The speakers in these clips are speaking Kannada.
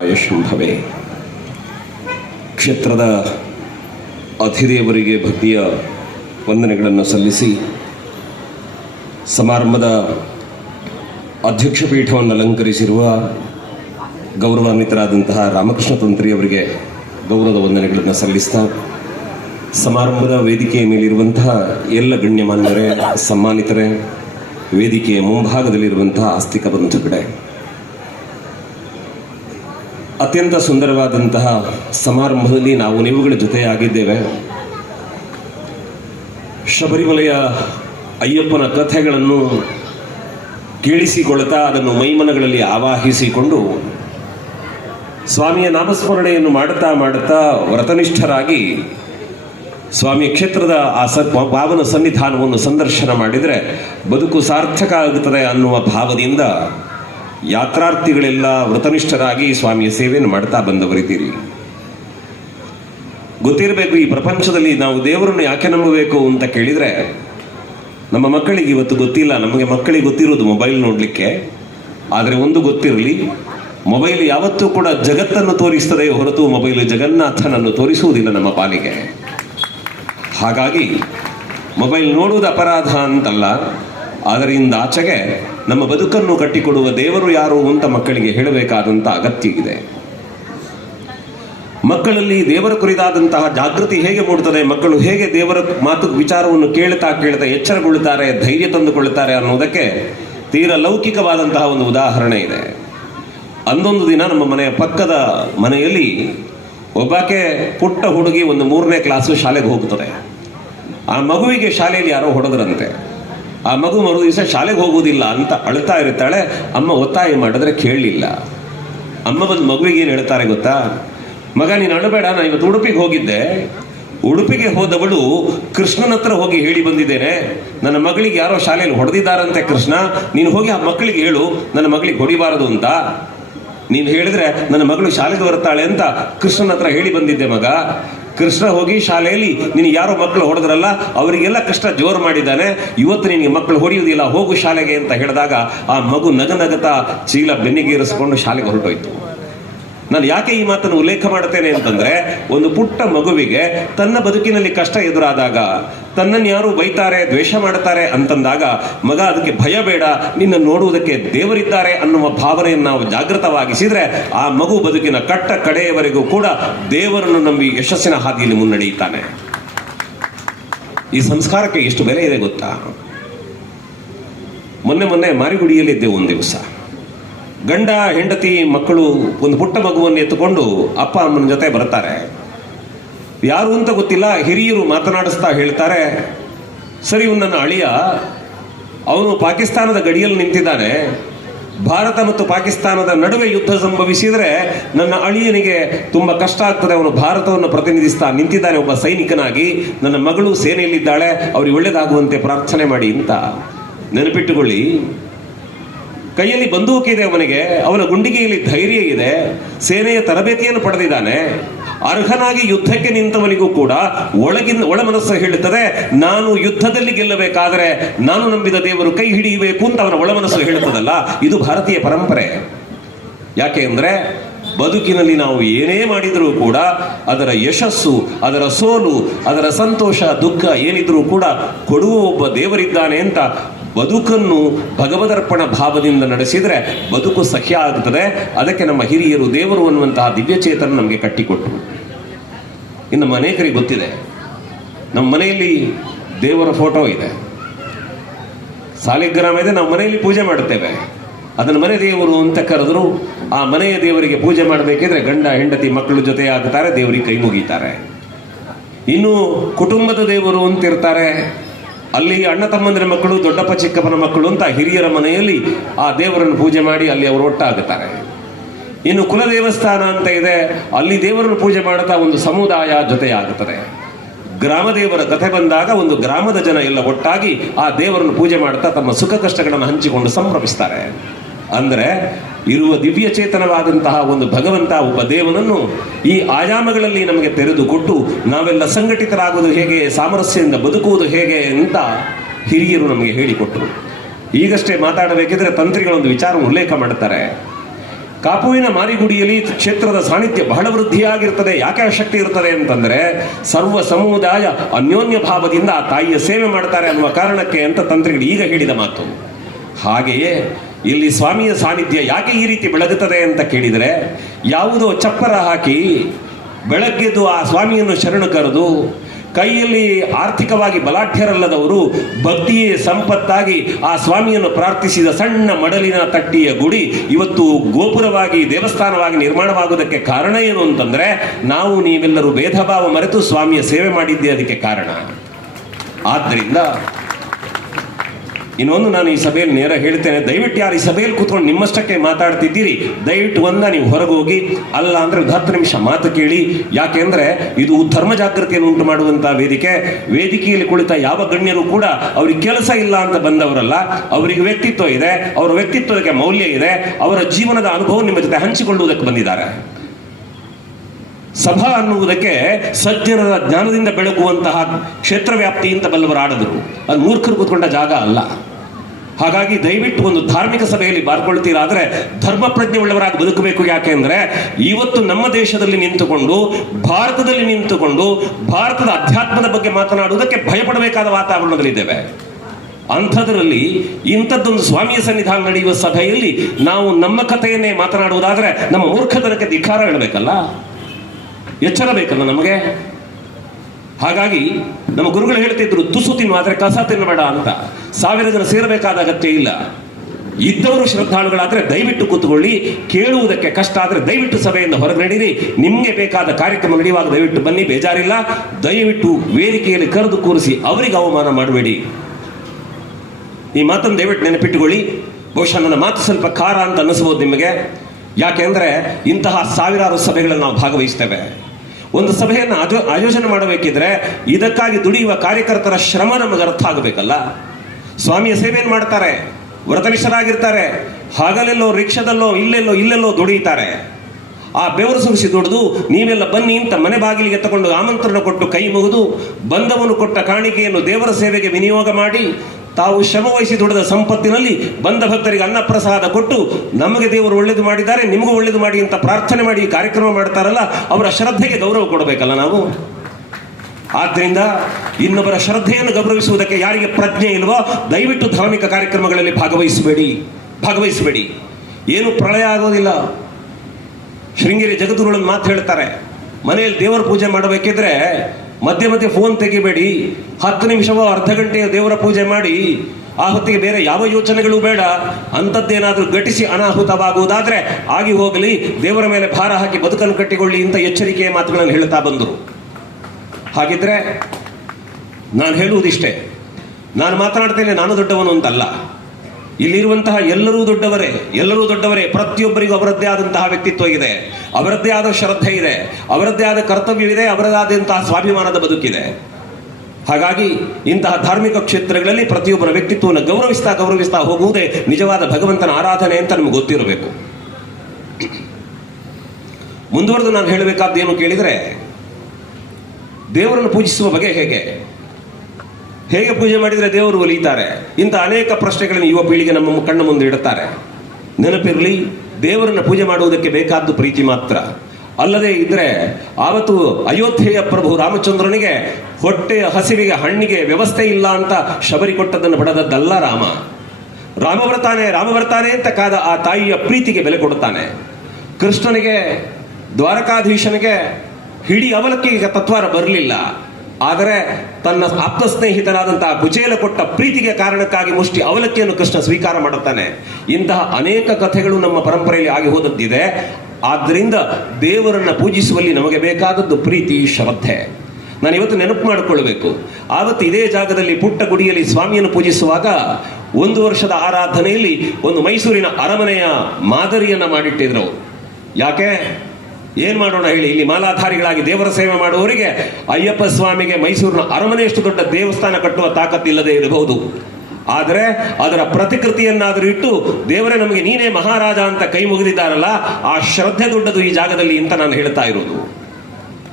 ಶುಂಭವೇ ಕ್ಷೇತ್ರದ ಅಧಿದೇವರಿಗೆ ಭಕ್ತಿಯ ವಂದನೆಗಳನ್ನು ಸಲ್ಲಿಸಿ ಸಮಾರಂಭದ ಅಧ್ಯಕ್ಷ ಪೀಠವನ್ನು ಅಲಂಕರಿಸಿರುವ ಗೌರವಾನ್ವಿತರಾದಂತಹ ರಾಮಕೃಷ್ಣ ತಂತ್ರಿಯವರಿಗೆ ಗೌರವದ ವಂದನೆಗಳನ್ನು ಸಲ್ಲಿಸ್ತಾ ಸಮಾರಂಭದ ವೇದಿಕೆಯ ಮೇಲಿರುವಂತಹ ಎಲ್ಲ ಗಣ್ಯಮಾನ್ಯರೇ, ಸನ್ಮಾನಿತರೇ, ವೇದಿಕೆಯ ಮುಂಭಾಗದಲ್ಲಿರುವಂತಹ ಆಸ್ತಿಕ ಬಂಧುಗಳೇ, ಅತ್ಯಂತ ಸುಂದರವಾದಂತಹ ಸಮಾರಂಭದಲ್ಲಿ ನಾವು ನೀವುಗಳ ಜೊತೆಯಾಗಿದ್ದೇವೆ. ಶಬರಿಮಲೆಯ ಅಯ್ಯಪ್ಪನ ಕಥೆಗಳನ್ನು ಕೇಳಿಸಿಕೊಳ್ತಾ ಅದನ್ನು ಮೈಮನಗಳಲ್ಲಿ ಆವಾಹಿಸಿಕೊಂಡು ಸ್ವಾಮಿಯ ನಾಮಸ್ಮರಣೆಯನ್ನು ಮಾಡುತ್ತಾ ವ್ರತನಿಷ್ಠರಾಗಿ ಸ್ವಾಮಿಯ ಕ್ಷೇತ್ರದ ಆ ಪಾವನ ಸನ್ನಿಧಾನವನ್ನು ಸಂದರ್ಶನ ಮಾಡಿದರೆ ಬದುಕು ಸಾರ್ಥಕ ಆಗುತ್ತದೆ ಅನ್ನುವ ಭಾವದಿಂದ ಯಾತ್ರಾರ್ಥಿಗಳೆಲ್ಲ ವ್ರತನಿಷ್ಠರಾಗಿ ಸ್ವಾಮಿಯ ಸೇವೆಯನ್ನು ಮಾಡ್ತಾ ಬಂದವರಿದ್ದೀರಿ. ಗೊತ್ತಿರಬೇಕು, ಈ ಪ್ರಪಂಚದಲ್ಲಿ ನಾವು ದೇವರನ್ನು ಯಾಕೆ ನಂಬಬೇಕು ಅಂತ ಕೇಳಿದರೆ, ನಮ್ಮ ಮಕ್ಕಳಿಗೆ ಇವತ್ತು ಗೊತ್ತಿಲ್ಲ. ನಮಗೆ ಮಕ್ಕಳಿಗೆ ಗೊತ್ತಿರೋದು ಮೊಬೈಲ್ ನೋಡಲಿಕ್ಕೆ. ಆದರೆ ಒಂದು ಗೊತ್ತಿರಲಿ, ಮೊಬೈಲ್ ಯಾವತ್ತೂ ಕೂಡ ಜಗತ್ತನ್ನು ತೋರಿಸ್ತದೆ ಹೊರತು ಮೊಬೈಲ್ ಜಗನ್ನಾಥನನ್ನು ತೋರಿಸುವುದಿಲ್ಲ ನಮ್ಮ ಪಾಲಿಗೆ. ಹಾಗಾಗಿ ಮೊಬೈಲ್ ನೋಡುವುದು ಅಪರಾಧ ಅಂತಲ್ಲ, ಅದರಿಂದ ಆಚೆಗೆ ನಮ್ಮ ಬದುಕನ್ನು ಕಟ್ಟಿಕೊಡುವ ದೇವರು ಯಾರು ಅಂತ ಮಕ್ಕಳಿಗೆ ಹೇಳಬೇಕಾದಂಥ ಅಗತ್ಯ ಇದೆ. ಮಕ್ಕಳಲ್ಲಿ ದೇವರ ಕುರಿತಾದಂತಹ ಜಾಗೃತಿ ಹೇಗೆ ಮೂಡುತ್ತದೆ, ಮಕ್ಕಳು ಹೇಗೆ ದೇವರ ಮಾತು ವಿಚಾರವನ್ನು ಕೇಳ್ತಾ ಎಚ್ಚರಗೊಳ್ಳುತ್ತಾರೆ, ಧೈರ್ಯ ತಂದುಕೊಳ್ಳುತ್ತಾರೆ ಅನ್ನೋದಕ್ಕೆ ತೀರ ಲೌಕಿಕವಾದಂತಹ ಒಂದು ಉದಾಹರಣೆ ಇದೆ. ಅಂದೊಂದು ದಿನ ನಮ್ಮ ಮನೆಯ ಪಕ್ಕದ ಮನೆಯಲ್ಲಿ ಒಬ್ಬಾಕೆ ಪುಟ್ಟ ಹುಡುಗಿ ಒಂದು 3ನೇ ಕ್ಲಾಸು ಶಾಲೆಗೆ ಹೋಗುತ್ತದೆ. ಆ ಮಗುವಿಗೆ ಶಾಲೆಯಲ್ಲಿ ಯಾರೋ ಹೊಡೆದ್ರಂತೆ. ಆ ಮಗು ಮರು ದಿವಸ ಶಾಲೆಗೆ ಹೋಗುವುದಿಲ್ಲ ಅಂತ ಅಳ್ತಾ ಇರ್ತಾಳೆ. ಅಮ್ಮ ಒತ್ತಾಯ ಮಾಡಿದ್ರೆ ಕೇಳಲಿಲ್ಲ. ಅಮ್ಮ ಬಂದು ಮಗುವಿಗೆ ಏನು ಹೇಳ್ತಾರೆ ಗೊತ್ತಾ, ಮಗ ನೀನು ಅಳಬೇಡ, ನಾನು ಇವತ್ತು ಉಡುಪಿಗೆ ಹೋಗಿದ್ದೆ. ಉಡುಪಿಗೆ ಹೋದವಳು ಕೃಷ್ಣನ ಹತ್ರ ಹೋಗಿ ಹೇಳಿ ಬಂದಿದ್ದೇನೆ, ನನ್ನ ಮಗಳಿಗೆ ಯಾರೋ ಶಾಲೆಯಲ್ಲಿ ಹೊಡೆದಿದ್ದಾರಂತೆ ಕೃಷ್ಣ, ನೀನು ಹೋಗಿ ಆ ಮಕ್ಕಳಿಗೆ ಹೇಳು ನನ್ನ ಮಗಳಿಗೆ ಹೊಡಿಬಾರದು ಅಂತ. ನೀನು ಹೇಳಿದ್ರೆ ನನ್ನ ಮಗಳು ಶಾಲೆಗೆ ಬರ್ತಾಳೆ ಅಂತ ಕೃಷ್ಣನ ಹತ್ರ ಹೇಳಿ ಬಂದಿದ್ದೆ ಮಗ. ಕೃಷ್ಣ ಹೋಗಿ ಶಾಲೆಯಲ್ಲಿ ನೀನು ಯಾರೋ ಮಕ್ಕಳು ಹೊಡೆದ್ರಲ್ಲ ಅವರಿಗೆಲ್ಲ ಕೃಷ್ಣ ಜೋರು ಮಾಡಿದ್ದಾನೆ, ಇವತ್ತು ನಿನಗೆ ಮಕ್ಕಳು ಹೊಡೆಯುವುದಿಲ್ಲ, ಹೋಗು ಶಾಲೆಗೆ ಅಂತ ಹೇಳಿದಾಗ ಆ ಮಗು ನಗನಗತಾ ಚೀಲ ಬೆನ್ನಿಗೆ ಇರಿಸಿಕೊಂಡು ಶಾಲೆಗೆ ಹೊರಟೋಯ್ತು. ನಾನು ಯಾಕೆ ಈ ಮಾತನ್ನು ಉಲ್ಲೇಖ ಮಾಡುತ್ತೇನೆ ಅಂತಂದ್ರೆ, ಒಂದು ಪುಟ್ಟ ಮಗುವಿಗೆ ತನ್ನ ಬದುಕಿನಲ್ಲಿ ಕಷ್ಟ ಎದುರಾದಾಗ, ತನ್ನನ್ನು ಯಾರು ಬೈತಾರೆ, ದ್ವೇಷ ಮಾಡುತ್ತಾರೆ ಅಂತಂದಾಗ ಮಗ ಅದಕ್ಕೆ ಭಯ ಬೇಡ, ನಿನ್ನ ನೋಡುವುದಕ್ಕೆ ದೇವರಿದ್ದಾರೆ ಅನ್ನುವ ಭಾವನೆಯನ್ನು ನಾವು ಜಾಗೃತವಾಗಿಸಿದ್ರೆ ಆ ಮಗು ಬದುಕಿನ ಕಟ್ಟ ಕಡೆಯವರೆಗೂ ಕೂಡ ದೇವರನ್ನು ನಂಬಿ ಯಶಸ್ಸಿನ ಹಾದಿಯಲ್ಲಿ ಮುನ್ನಡೆಯುತ್ತಾನೆ. ಈ ಸಂಸ್ಕಾರಕ್ಕೆ ಎಷ್ಟು ಬೆಲೆ ಇದೆ ಗೊತ್ತಾ? ಮೊನ್ನೆ ಮಾರಿಗುಡಿಯಲ್ಲಿದ್ದೆ. ಒಂದು ದಿವಸ ಗಂಡ ಹೆಂಡತಿ ಮಕ್ಕಳು ಒಂದು ಪುಟ್ಟ ಮಗುವನ್ನು ಎತ್ತುಕೊಂಡು ಅಪ್ಪ ಅಮ್ಮನ ಜೊತೆ ಬರ್ತಾರೆ. ಯಾರು ಅಂತ ಗೊತ್ತಿಲ್ಲ, ಹಿರಿಯರು ಮಾತನಾಡಿಸ್ತಾ ಹೇಳ್ತಾರೆ, ಸರಿ ನನ್ನ ಅಳಿಯ ಅವನು ಪಾಕಿಸ್ತಾನದ ಗಡಿಯಲ್ಲಿ ನಿಂತಿದ್ದಾನೆ, ಭಾರತ ಮತ್ತು ಪಾಕಿಸ್ತಾನದ ನಡುವೆ ಯುದ್ಧ ಸಂಭವಿಸಿದರೆ ನನ್ನ ಅಳಿಯನಿಗೆ ತುಂಬ ಕಷ್ಟ ಆಗ್ತದೆ, ಅವನು ಭಾರತವನ್ನು ಪ್ರತಿನಿಧಿಸ್ತಾ ನಿಂತಿದ್ದಾನೆ ಒಬ್ಬ ಸೈನಿಕನಾಗಿ, ನನ್ನ ಮಗಳು ಸೇನೆಯಲ್ಲಿದ್ದಾಳೆ, ಅವ್ರಿಗೆ ಒಳ್ಳೇದಾಗುವಂತೆ ಪ್ರಾರ್ಥನೆ ಮಾಡಿ ಅಂತ. ನೆನಪಿಟ್ಟುಕೊಳ್ಳಿ, ಕೈಯಲ್ಲಿ ಬಂದೂಕಿದೆ ಅವನಿಗೆ, ಅವನ ಗುಂಡಿಗೆಯಲ್ಲಿ ಧೈರ್ಯ ಇದೆ, ಸೇನೆಯ ತರಬೇತಿಯನ್ನು ಪಡೆದಿದ್ದಾನೆ. ಅರ್ಹನಾಗಿ ಯುದ್ಧಕ್ಕೆ ನಿಂತವನಿಗೂ ಕೂಡ ಒಳ ಮನಸ್ಸು ಹೇಳುತ್ತದೆ, ನಾನು ಯುದ್ಧದಲ್ಲಿ ಗೆಲ್ಲಬೇಕಾದರೆ ನಾನು ನಂಬಿದ ದೇವರು ಕೈ ಹಿಡಿಯಬೇಕು ಅಂತ ಅವನ ಒಳ ಮನಸ್ಸು ಹೇಳುತ್ತದಲ್ಲ. ಇದು ಭಾರತೀಯ ಪರಂಪರೆ. ಯಾಕೆ ಅಂದರೆ ಬದುಕಿನಲ್ಲಿ ನಾವು ಏನೇ ಮಾಡಿದರೂ ಕೂಡ ಅದರ ಯಶಸ್ಸು, ಅದರ ಸೋಲು, ಅದರ ಸಂತೋಷ, ದುಃಖ ಏನಿದ್ರೂ ಕೂಡ ಕೊಡುವ ಒಬ್ಬ ದೇವರಿದ್ದಾನೆ ಅಂತ ಬದುಕನ್ನು ಭಗವದರ್ಪಣ ಭಾವದಿಂದ ನಡೆಸಿದರೆ ಬದುಕು ಸಹ್ಯ ಆಗುತ್ತದೆ. ಅದಕ್ಕೆ ನಮ್ಮ ಹಿರಿಯರು ದೇವರು ಅನ್ನುವಂತಹ ದಿವ್ಯಚೇತನ ನಮಗೆ ಕಟ್ಟಿಕೊಟ್ಟರು. ಇನ್ನು ನಮ್ಮ ಅನೇಕರಿಗೆ ಗೊತ್ತಿದೆ, ನಮ್ಮ ಮನೆಯಲ್ಲಿ ದೇವರ ಫೋಟೋ ಇದೆ, ಸಾಲಿಗ್ರಾಮ ಇದೆ, ನಾವು ಮನೆಯಲ್ಲಿ ಪೂಜೆ ಮಾಡುತ್ತೇವೆ. ಅದನ್ನು ಮನೆ ದೇವರು ಅಂತ ಕರೆದ್ರು. ಆ ಮನೆಯ ದೇವರಿಗೆ ಪೂಜೆ ಮಾಡಬೇಕಿದ್ರೆ ಗಂಡ ಹೆಂಡತಿ ಮಕ್ಕಳ ಜೊತೆ ಆಗ್ತಾರೆ, ದೇವರಿಗೆ ಕೈ ಮುಗಿತಾರೆ. ಇನ್ನು ಕುಟುಂಬದ ದೇವರು ಅಂತಿರ್ತಾರೆ, ಅಲ್ಲಿ ಅಣ್ಣ ತಮ್ಮಂದಿರ ಮಕ್ಕಳು, ದೊಡ್ಡಪ್ಪ ಚಿಕ್ಕಪ್ಪನ ಮಕ್ಕಳು ಅಂತ ಹಿರಿಯರ ಮನೆಯಲ್ಲಿ ಆ ದೇವರನ್ನು ಪೂಜೆ ಮಾಡಿ ಅಲ್ಲಿ ಅವರು ಒಟ್ಟಾಗುತ್ತಾರೆ. ಇನ್ನು ಕುಲ ದೇವಸ್ಥಾನ ಅಂತ ಇದೆ, ಅಲ್ಲಿ ದೇವರನ್ನು ಪೂಜೆ ಮಾಡುತ್ತಾ ಒಂದು ಸಮುದಾಯ ಜೊತೆಯಾಗುತ್ತದೆ. ಗ್ರಾಮ ದೇವರ ಕಥೆ ಬಂದಾಗ ಒಂದು ಗ್ರಾಮದ ಜನ ಎಲ್ಲ ಒಟ್ಟಾಗಿ ಆ ದೇವರನ್ನು ಪೂಜೆ ಮಾಡುತ್ತಾ ತಮ್ಮ ಸುಖ ಕಷ್ಟಗಳನ್ನು ಹಂಚಿಕೊಂಡು ಸಂಭ್ರಮಿಸ್ತಾರೆ. ಅಂದರೆ ಇರುವ ದಿವ್ಯ ಚೇತನವಾದಂತಹ ಒಂದು ಭಗವಂತ ಒಬ್ಬ ದೇವನನ್ನು ಈ ಆಯಾಮಗಳಲ್ಲಿ ನಮಗೆ ತೆರೆದುಕೊಟ್ಟು ನಾವೆಲ್ಲ ಸಂಘಟಿತರಾಗುವುದು ಹೇಗೆ, ಸಾಮರಸ್ಯದಿಂದ ಬದುಕುವುದು ಹೇಗೆ ಅಂತ ಹಿರಿಯರು ನಮಗೆ ಹೇಳಿಕೊಟ್ಟರು. ಈಗಷ್ಟೇ ಮಾತಾಡಬೇಕಿದ್ರೆ ತಂತ್ರಿಗಳೊಂದು ವಿಚಾರ ಉಲ್ಲೇಖ ಮಾಡುತ್ತಾರೆ. ಕಾಪುವಿನ ಮಾರಿಗುಡಿಯಲ್ಲಿ ಕ್ಷೇತ್ರದ ಸಾನ್ನಿಧ್ಯ ಬಹಳ ವೃದ್ಧಿಯಾಗಿರ್ತದೆ. ಯಾಕೆ ಆ ಶಕ್ತಿ ಇರ್ತದೆ ಅಂತಂದ್ರೆ ಸರ್ವ ಸಮುದಾಯ ಅನ್ಯೋನ್ಯ ಭಾವದಿಂದ ಆ ತಾಯಿಯ ಸೇವೆ ಮಾಡ್ತಾರೆ ಅನ್ನುವ ಕಾರಣಕ್ಕೆ ಅಂತ ತಂತ್ರಿಗಳು ಈಗ ಹೇಳಿದ ಮಾತು. ಹಾಗೆಯೇ ಇಲ್ಲಿ ಸ್ವಾಮಿಯ ಸಾನ್ನಿಧ್ಯ ಯಾಕೆ ಈ ರೀತಿ ಬೆಳಗುತ್ತದೆ ಅಂತ ಕೇಳಿದರೆ, ಯಾವುದೋ ಚಪ್ಪರ ಹಾಕಿ ಬೆಳಗ್ಗೆದ್ದು ಆ ಸ್ವಾಮಿಯನ್ನು ಶರಣು ಕರೆದು ಕೈಯಲ್ಲಿ ಆರ್ಥಿಕವಾಗಿ ಬಲಾಢ್ಯರಲ್ಲದವರು ಭಕ್ತಿಯೇ ಸಂಪತ್ತಾಗಿ ಆ ಸ್ವಾಮಿಯನ್ನು ಪ್ರಾರ್ಥಿಸಿದ ಸಣ್ಣ ಮಡಲಿನ ತಟ್ಟಿಯ ಗುಡಿ ಇವತ್ತು ಗೋಪುರವಾಗಿ ದೇವಸ್ಥಾನವಾಗಿ ನಿರ್ಮಾಣವಾಗುವುದಕ್ಕೆ ಕಾರಣ ಏನು ಅಂತಂದ್ರೆ, ನಾವು ನೀವೆಲ್ಲರೂ ಭೇದ ಭಾವ ಮರೆತು ಸ್ವಾಮಿಯ ಸೇವೆ ಮಾಡಿದ್ದೇ ಅದಕ್ಕೆ ಕಾರಣ. ಆದ್ದರಿಂದ ಇನ್ನೊಂದು ನಾನು ಈ ಸಭೆಯಲ್ಲಿ ನೇರ ಹೇಳ್ತೇನೆ, ದಯವಿಟ್ಟು ಯಾರು ಈ ಸಭೆಯಲ್ಲಿ ಕೂತ್ಕೊಂಡು ನಿಮ್ಮಷ್ಟಕ್ಕೆ ಮಾತಾಡ್ತಿದ್ದೀರಿ, ದಯವಿಟ್ಟು ನೀವು ಹೊರಗೋಗಿ, ಅಲ್ಲ ಅಂದ್ರೆ 10 ನಿಮಿಷ ಮಾತು ಕೇಳಿ. ಯಾಕೆಂದ್ರೆ ಇದು ಧರ್ಮ ಜಾಗೃತಿಯನ್ನು ಉಂಟು ಮಾಡುವಂತಹ ವೇದಿಕೆಯಲ್ಲಿ ಕುಳಿತ ಯಾವ ಗಣ್ಯರು ಕೂಡ ಅವ್ರಿಗೆ ಕೆಲಸ ಇಲ್ಲ ಅಂತ ಬಂದವರಲ್ಲ. ಅವರಿಗೆ ವ್ಯಕ್ತಿತ್ವ ಇದೆ, ಅವರ ವ್ಯಕ್ತಿತ್ವಕ್ಕೆ ಮೌಲ್ಯ ಇದೆ, ಅವರ ಜೀವನದ ಅನುಭವ ನಿಮ್ಮ ಜೊತೆ ಹಂಚಿಕೊಳ್ಳುವುದಕ್ಕೆ ಬಂದಿದ್ದಾರೆ. ಸಭಾ ಅನ್ನುವುದಕ್ಕೆ ಸಜ್ಜನರ ಜ್ಞಾನದಿಂದ ಬೆಳಗುವಂತಹ ಕ್ಷೇತ್ರ ವ್ಯಾಪ್ತಿ ಅಂತ ಬಲ್ಲವರು ಆಡಿದ್ರು. ಅದು ಮೂರ್ಖರು ಕೂತ್ಕೊಂಡ ಜಾಗ ಅಲ್ಲ. ಹಾಗಾಗಿ ದಯವಿಟ್ಟು ಒಂದು ಧಾರ್ಮಿಕ ಸಭೆಯಲ್ಲಿ ಬಾರ್ಕೊಳ್ತೀರಾದ್ರೆ ಧರ್ಮ ಪ್ರಜ್ಞೆ ಉಳ್ಳವರಾಗಿ ಬದುಕಬೇಕು. ಯಾಕೆಂದ್ರೆ ಇವತ್ತು ನಮ್ಮ ದೇಶದಲ್ಲಿ ನಿಂತುಕೊಂಡು, ಭಾರತದಲ್ಲಿ ನಿಂತುಕೊಂಡು ಭಾರತದ ಅಧ್ಯಾತ್ಮದ ಬಗ್ಗೆ ಮಾತನಾಡುವುದಕ್ಕೆ ಭಯಪಡಬೇಕಾದ ವಾತಾವರಣದಲ್ಲಿದ್ದೇವೆ. ಅಂಥದ್ರಲ್ಲಿ ಇಂಥದ್ದೊಂದು ಸ್ವಾಮಿಯ ಸನ್ನಿಧಾನ ನಡೆಯುವ ಸಭೆಯಲ್ಲಿ ನಾವು ನಮ್ಮ ಕಥೆಯನ್ನೇ ಮಾತನಾಡುವುದಾದ್ರೆ ನಮ್ಮ ಮೂರ್ಖತನಕ್ಕೆ ಧಿಕ್ಕಾರ ಹೇಳಬೇಕಲ್ಲ, ಎಚ್ಚರ ಬೇಕಲ್ಲ ನಮಗೆ. ಹಾಗಾಗಿ ನಮ್ಮ ಗುರುಗಳು ಹೇಳ್ತಿದ್ರು, ತುಸು ತಿನ್ನು ಆದರೆ ಕಸ ತಿನ್ನಬೇಡ ಅಂತ. 1000 ಜನ ಸೇರಬೇಕಾದ ಅಗತ್ಯ ಇಲ್ಲ. ಇದ್ದವರು ಶ್ರದ್ಧಾಳುಗಳಾದ್ರೆ ದಯವಿಟ್ಟು ಕೂತ್ಕೊಳ್ಳಿ, ಕೇಳುವುದಕ್ಕೆ ಕಷ್ಟ ಆದರೆ ದಯವಿಟ್ಟು ಸಭೆಯಿಂದ ಹೊರಗೆ ನಡೀರಿ. ನಿಮಗೆ ಬೇಕಾದ ಕಾರ್ಯಕ್ರಮ ನಡೆಯುವಾಗ ದಯವಿಟ್ಟು ಬನ್ನಿ, ಬೇಜಾರಿಲ್ಲ. ದಯವಿಟ್ಟು ವೇದಿಕೆಯಲ್ಲಿ ಕರೆದು ಕೂರಿಸಿ ಅವರಿಗೆ ಅವಮಾನ ಮಾಡಬೇಡಿ. ಈ ಮಾತನ್ನು ದಯವಿಟ್ಟು ನೆನಪಿಟ್ಟುಕೊಳ್ಳಿ. ಬಹುಶಃ ನನ್ನ ಮಾತು ಸ್ವಲ್ಪ ಖಾರ ಅಂತ ಅನ್ನಿಸ್ಬೋದು ನಿಮಗೆ. ಯಾಕೆಂದ್ರೆ ಇಂತಹ 1000 ಸಭೆಗಳನ್ನು ನಾವು ಭಾಗವಹಿಸ್ತೇವೆ. ಒಂದು ಸಭೆಯನ್ನು ಆಯೋಜನೆ ಮಾಡಬೇಕಿದ್ರೆ ಇದಕ್ಕಾಗಿ ದುಡಿಯುವ ಕಾರ್ಯಕರ್ತರ ಶ್ರಮ ನಮಗೆ ಅರ್ಥ ಆಗಬೇಕಲ್ಲ. ಸ್ವಾಮಿಯ ಸೇವೆಯನ್ನು ಮಾಡ್ತಾರೆ, ವ್ರತನಿಷ್ಠರಾಗಿರ್ತಾರೆ, ಹಗಲೆಲ್ಲೋ ರಿಕ್ಷಾದಲ್ಲೋ ಇಲ್ಲೆಲ್ಲೋ ದುಡಿಯುತ್ತಾರೆ. ಆ ಬೆವರು ಸುರಿಸಿ ದುಡಿದು ನೀವೆಲ್ಲ ಬನ್ನಿ ಅಂತ ಮನೆ ಬಾಗಿಲಿಗೆ ತಗೊಂಡು ಆಮಂತ್ರಣ ಕೊಟ್ಟು ಕೈ ಮುಗಿದು ಬಂದವನು ಕೊಟ್ಟ ಕಾಣಿಕೆಯನ್ನು ದೇವರ ಸೇವೆಗೆ ವಿನಿಯೋಗ ಮಾಡಿ ತಾವು ಶ್ರಮವಹಿಸಿ ದುಡಿದ ಸಂಪತ್ತಿನಲ್ಲಿ ಬಂದ ಭಕ್ತರಿಗೆ ಅನ್ನಪ್ರಸಾದ ಕೊಟ್ಟು ನಮಗೆ ದೇವರು ಒಳ್ಳೇದು ಮಾಡಿದ್ದಾರೆ, ನಿಮಗೂ ಒಳ್ಳೇದು ಮಾಡಿ ಅಂತ ಪ್ರಾರ್ಥನೆ ಮಾಡಿ ಕಾರ್ಯಕ್ರಮ ಮಾಡ್ತಾರಲ್ಲ, ಅವರ ಶ್ರದ್ಧೆಗೆ ಗೌರವ ಕೊಡಬೇಕಲ್ಲ ನಾವು. ಆದ್ದರಿಂದ ಇನ್ನೊಬ್ಬರ ಶ್ರದ್ಧೆಯನ್ನು ಗೌರವಿಸುವುದಕ್ಕೆ ಯಾರಿಗೆ ಪ್ರಜ್ಞೆ ಇಲ್ವೋ ದಯವಿಟ್ಟು ಧಾರ್ಮಿಕ ಕಾರ್ಯಕ್ರಮಗಳಲ್ಲಿ ಭಾಗವಹಿಸಬೇಡಿ. ಏನು ಪ್ರಳಯ ಆಗೋದಿಲ್ಲ. ಶೃಂಗೇರಿ ಜಗದ್ಗುರುಗಳನ್ನು ಮಾತು ಹೇಳ್ತಾರೆ, ಮನೆಯಲ್ಲಿ ದೇವರ ಪೂಜೆ ಮಾಡಬೇಕಿದ್ರೆ ಮಧ್ಯೆ ಫೋನ್ ತೆಗಿಬೇಡಿ. 10 ನಿಮಿಷವೋ ಅರ್ಧ ಗಂಟೆಯ ದೇವರ ಪೂಜೆ ಮಾಡಿ ಆ ಹೊತ್ತಿಗೆ ಬೇರೆ ಯಾವ ಯೋಚನೆಗಳು ಬೇಡ. ಅಂಥದ್ದೇನಾದರೂ ಘಟಿಸಿ ಅನಾಹುತವಾಗುವುದಾದ್ರೆ ಆಗಿ ಹೋಗಲಿ, ದೇವರ ಮೇಲೆ ಭಾರ ಹಾಕಿ ಬದುಕನ್ನು ಕಟ್ಟಿಕೊಳ್ಳಿ ಅಂತ ಎಚ್ಚರಿಕೆಯ ಮಾತುಗಳನ್ನು ಹೇಳ್ತಾ ಬಂದರು. ಹಾಗಿದ್ರೆ ನಾನು ಹೇಳುವುದಿಷ್ಟೇ, ನಾನು ಮಾತನಾಡ್ತೇನೆ ನಾನು ದೊಡ್ಡವನು ಅಂತಲ್ಲ. ಇಲ್ಲಿರುವಂತಹ ಎಲ್ಲರೂ ದೊಡ್ಡವರೇ. ಪ್ರತಿಯೊಬ್ಬರಿಗೂ ಅವರದ್ದೇ ಆದಂತಹ ವ್ಯಕ್ತಿತ್ವ ಇದೆ, ಅವರದ್ದೇ ಆದ ಶ್ರದ್ಧೆ ಇದೆ, ಅವರದ್ದೇ ಆದ ಕರ್ತವ್ಯವಿದೆ, ಅವರದಾದಂತಹ ಸ್ವಾಭಿಮಾನದ ಬದುಕಿದೆ. ಹಾಗಾಗಿ ಇಂತಹ ಧಾರ್ಮಿಕ ಕ್ಷೇತ್ರಗಳಲ್ಲಿ ಪ್ರತಿಯೊಬ್ಬರ ವ್ಯಕ್ತಿತ್ವವನ್ನು ಗೌರವಿಸ್ತಾ ಹೋಗುವುದೇ ನಿಜವಾದ ಭಗವಂತನ ಆರಾಧನೆ ಅಂತ ನಮ್ಗೆ ಗೊತ್ತಿರಬೇಕು. ಮುಂದುವರೆದು ನಾನು ಹೇಳಬೇಕಾದ್ದೇನು ಕೇಳಿದರೆ, ದೇವರನ್ನು ಪೂಜಿಸುವ ಬಗೆ ಹೇಗೆ ಪೂಜೆ ಮಾಡಿದರೆ ದೇವರು ಒಲಿಯುತ್ತಾರೆ, ಇಂಥ ಅನೇಕ ಪ್ರಶ್ನೆಗಳನ್ನು ಯುವ ಪೀಳಿಗೆ ನಮ್ಮ ಕಣ್ಣ ಮುಂದೆ ಇಡುತ್ತಾರೆ. ನೆನಪಿರಲಿ, ದೇವರನ್ನು ಪೂಜೆ ಮಾಡುವುದಕ್ಕೆ ಬೇಕಾದ್ದು ಪ್ರೀತಿ ಮಾತ್ರ. ಅಲ್ಲದೆ ಇದ್ರೆ ಆವತ್ತು ಅಯೋಧ್ಯೆಯ ಪ್ರಭು ರಾಮಚಂದ್ರನಿಗೆ ಹೊಟ್ಟೆಯ ಹಸಿವಿಗೆ ಹಣ್ಣಿಗೆ ವ್ಯವಸ್ಥೆ ಇಲ್ಲ ಅಂತ ಶಬರಿ ಕೊಟ್ಟದ್ದನ್ನು ಪಡೆದದ್ದಲ್ಲ ರಾಮ ಬರ್ತಾನೆ ಅಂತ ಕಾದ ಆ ತಾಯಿಯ ಪ್ರೀತಿಗೆ ಬೆಲೆ ಕೊಡುತ್ತಾನೆ. ಕೃಷ್ಣನಿಗೆ, ದ್ವಾರಕಾಧೀಶನಿಗೆ ಹಿಡಿ ಅವಲಕ್ಕಿಗೆ ತತ್ವಾರ ಬರಲಿಲ್ಲ, ಆದರೆ ತನ್ನ ಆಪ್ತ ಸ್ನೇಹಿತನಾದಂತಹ ಕುಚೇಲ ಕೊಟ್ಟ ಪ್ರೀತಿಗೆ ಕಾರಣಕ್ಕಾಗಿ ಮುಷ್ಟಿ ಅವಲಕ್ಕಿಯನ್ನು ಕೃಷ್ಣ ಸ್ವೀಕಾರ ಮಾಡುತ್ತಾನೆ. ಇಂತಹ ಅನೇಕ ಕಥೆಗಳು ನಮ್ಮ ಪರಂಪರೆಯಲ್ಲಿ ಆಗಿ ಹೋದದ್ದಿದೆ. ಆದ್ದರಿಂದ ದೇವರನ್ನು ಪೂಜಿಸುವಲ್ಲಿ ನಮಗೆ ಬೇಕಾದದ್ದು ಪ್ರೀತಿ, ಶ್ರದ್ಧೆ. ನಾನು ಇವತ್ತು ನೆನಪು ಮಾಡಿಕೊಳ್ಳಬೇಕು, ಆವತ್ತು ಇದೇ ಜಾಗದಲ್ಲಿ ಪುಟ್ಟ ಗುಡಿಯಲ್ಲಿ ಸ್ವಾಮಿಯನ್ನು ಪೂಜಿಸುವಾಗ 1 ವರ್ಷದ ಆರಾಧನೆಯಲ್ಲಿ ಒಂದು ಮೈಸೂರಿನ ಅರಮನೆಯ ಮಾದರಿಯನ್ನು ಮಾಡಿಟ್ಟಿದ್ರು. ಯಾಕೆ, ಏನು ಮಾಡೋಣ ಹೇಳಿ, ಇಲ್ಲಿ ಮಾಲಾಧಾರಿಗಳಾಗಿ ದೇವರ ಸೇವೆ ಮಾಡುವವರಿಗೆ ಅಯ್ಯಪ್ಪ ಸ್ವಾಮಿಗೆ ಮೈಸೂರಿನ ಅರಮನೆಯಷ್ಟು ದೊಡ್ಡ ದೇವಸ್ಥಾನ ಕಟ್ಟುವ ತಾಕತ್ತಿಲ್ಲದೆ ಇರಬಹುದು. ಆದರೆ ಅದರ ಪ್ರತಿಕೃತಿಯನ್ನಾದರೂ ಇಟ್ಟು ದೇವರೇ ನಮಗೆ ನೀನೇ ಮಹಾರಾಜ ಅಂತ ಕೈ ಮುಗಿದಿದ್ದಾರಲ್ಲ, ಆ ಶ್ರದ್ಧೆ ದೊಡ್ಡದು ಈ ಜಾಗದಲ್ಲಿ ಅಂತ ನಾನು ಹೇಳ್ತಾ ಇರೋದು.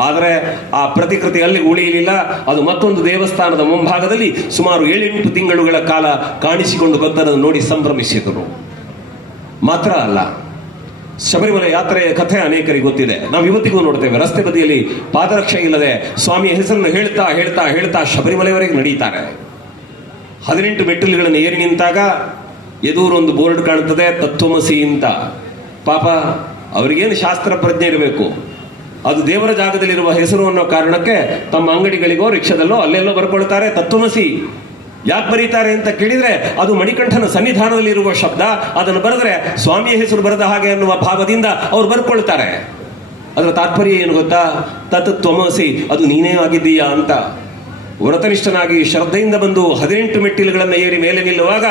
ಆದರೆ ಆ ಪ್ರತಿಕೃತಿ ಅಲ್ಲಿ ಉಳಿಯಲಿಲ್ಲ. ಅದು ಮತ್ತೊಂದು ದೇವಸ್ಥಾನದ ಮುಂಭಾಗದಲ್ಲಿ ಸುಮಾರು 7-8 ತಿಂಗಳುಗಳ ಕಾಲ ಕಾಣಿಸಿಕೊಂಡು ಭಕ್ತರನ್ನು ನೋಡಿ ಸಂಭ್ರಮಿಸಿದರು. ಮಾತ್ರ ಅಲ್ಲ, ಶಬರಿಮಲೆ ಯಾತ್ರೆಯ ಕಥೆ ಅನೇಕರಿಗೆ ಗೊತ್ತಿದೆ. ನಾವು ಇವತ್ತಿಗೂ ನೋಡ್ತೇವೆ, ರಸ್ತೆ ಬದಿಯಲ್ಲಿ ಪಾದರಕ್ಷೆ ಇಲ್ಲದೆ ಸ್ವಾಮಿಯ ಹೆಸರನ್ನು ಹೇಳ್ತಾ ಹೇಳ್ತಾ ಹೇಳ್ತಾ ಶಬರಿಮಲೆಯವರೆಗೆ ನಡೀತಾರೆ. 18 ಮೆಟ್ಟಿಲುಗಳನ್ನು ಏರಿ ನಿಂತಾಗ ಎದುರೊಂದು ಬೋರ್ಡ್ ಕಾಣುತ್ತದೆ, ತತ್ವಮಸಿ ಅಂತ. ಪಾಪ ಅವರಿಗೇನು ಶಾಸ್ತ್ರ ಪ್ರಜ್ಞೆ ಇರಬೇಕು, ಅದು ದೇವರ ಜಾಗದಲ್ಲಿರುವ ಹೆಸರು ಅನ್ನೋ ಕಾರಣಕ್ಕೆ ತಮ್ಮ ಅಂಗಡಿಗಳಿಗೋ ರಿಕ್ಷಾದಲ್ಲೋ ಅಲ್ಲೆಲ್ಲೋ ಬರ್ಕೊಳ್ತಾರೆ ತತ್ವಮಸಿ. ಯಾಕೆ ಬರೀತಾರೆ ಅಂತ ಕೇಳಿದ್ರೆ, ಅದು ಮಣಿಕಂಠನ ಸನ್ನಿಧಾನದಲ್ಲಿರುವ ಶಬ್ದ, ಅದನ್ನು ಬರೆದ್ರೆ ಸ್ವಾಮಿಯ ಹೆಸರು ಬರೆದ ಹಾಗೆ ಅನ್ನುವ ಭಾವದಿಂದ ಅವ್ರು ಬರ್ಕೊಳ್ತಾರೆ. ಅದರ ತಾತ್ಪರ್ಯ ಏನು ಗೊತ್ತಾ? ತತ್ ತ್ವಮಸಿ, ಅದು ನೀನೇ ಆಗಿದ್ದೀಯಾ ಅಂತ. ವ್ರತನಿಷ್ಠನಾಗಿ ಶ್ರದ್ಧೆಯಿಂದ ಬಂದು 18 ಮೆಟ್ಟಿಲುಗಳನ್ನು ಏರಿ ಮೇಲೆ ನಿಲ್ಲುವಾಗ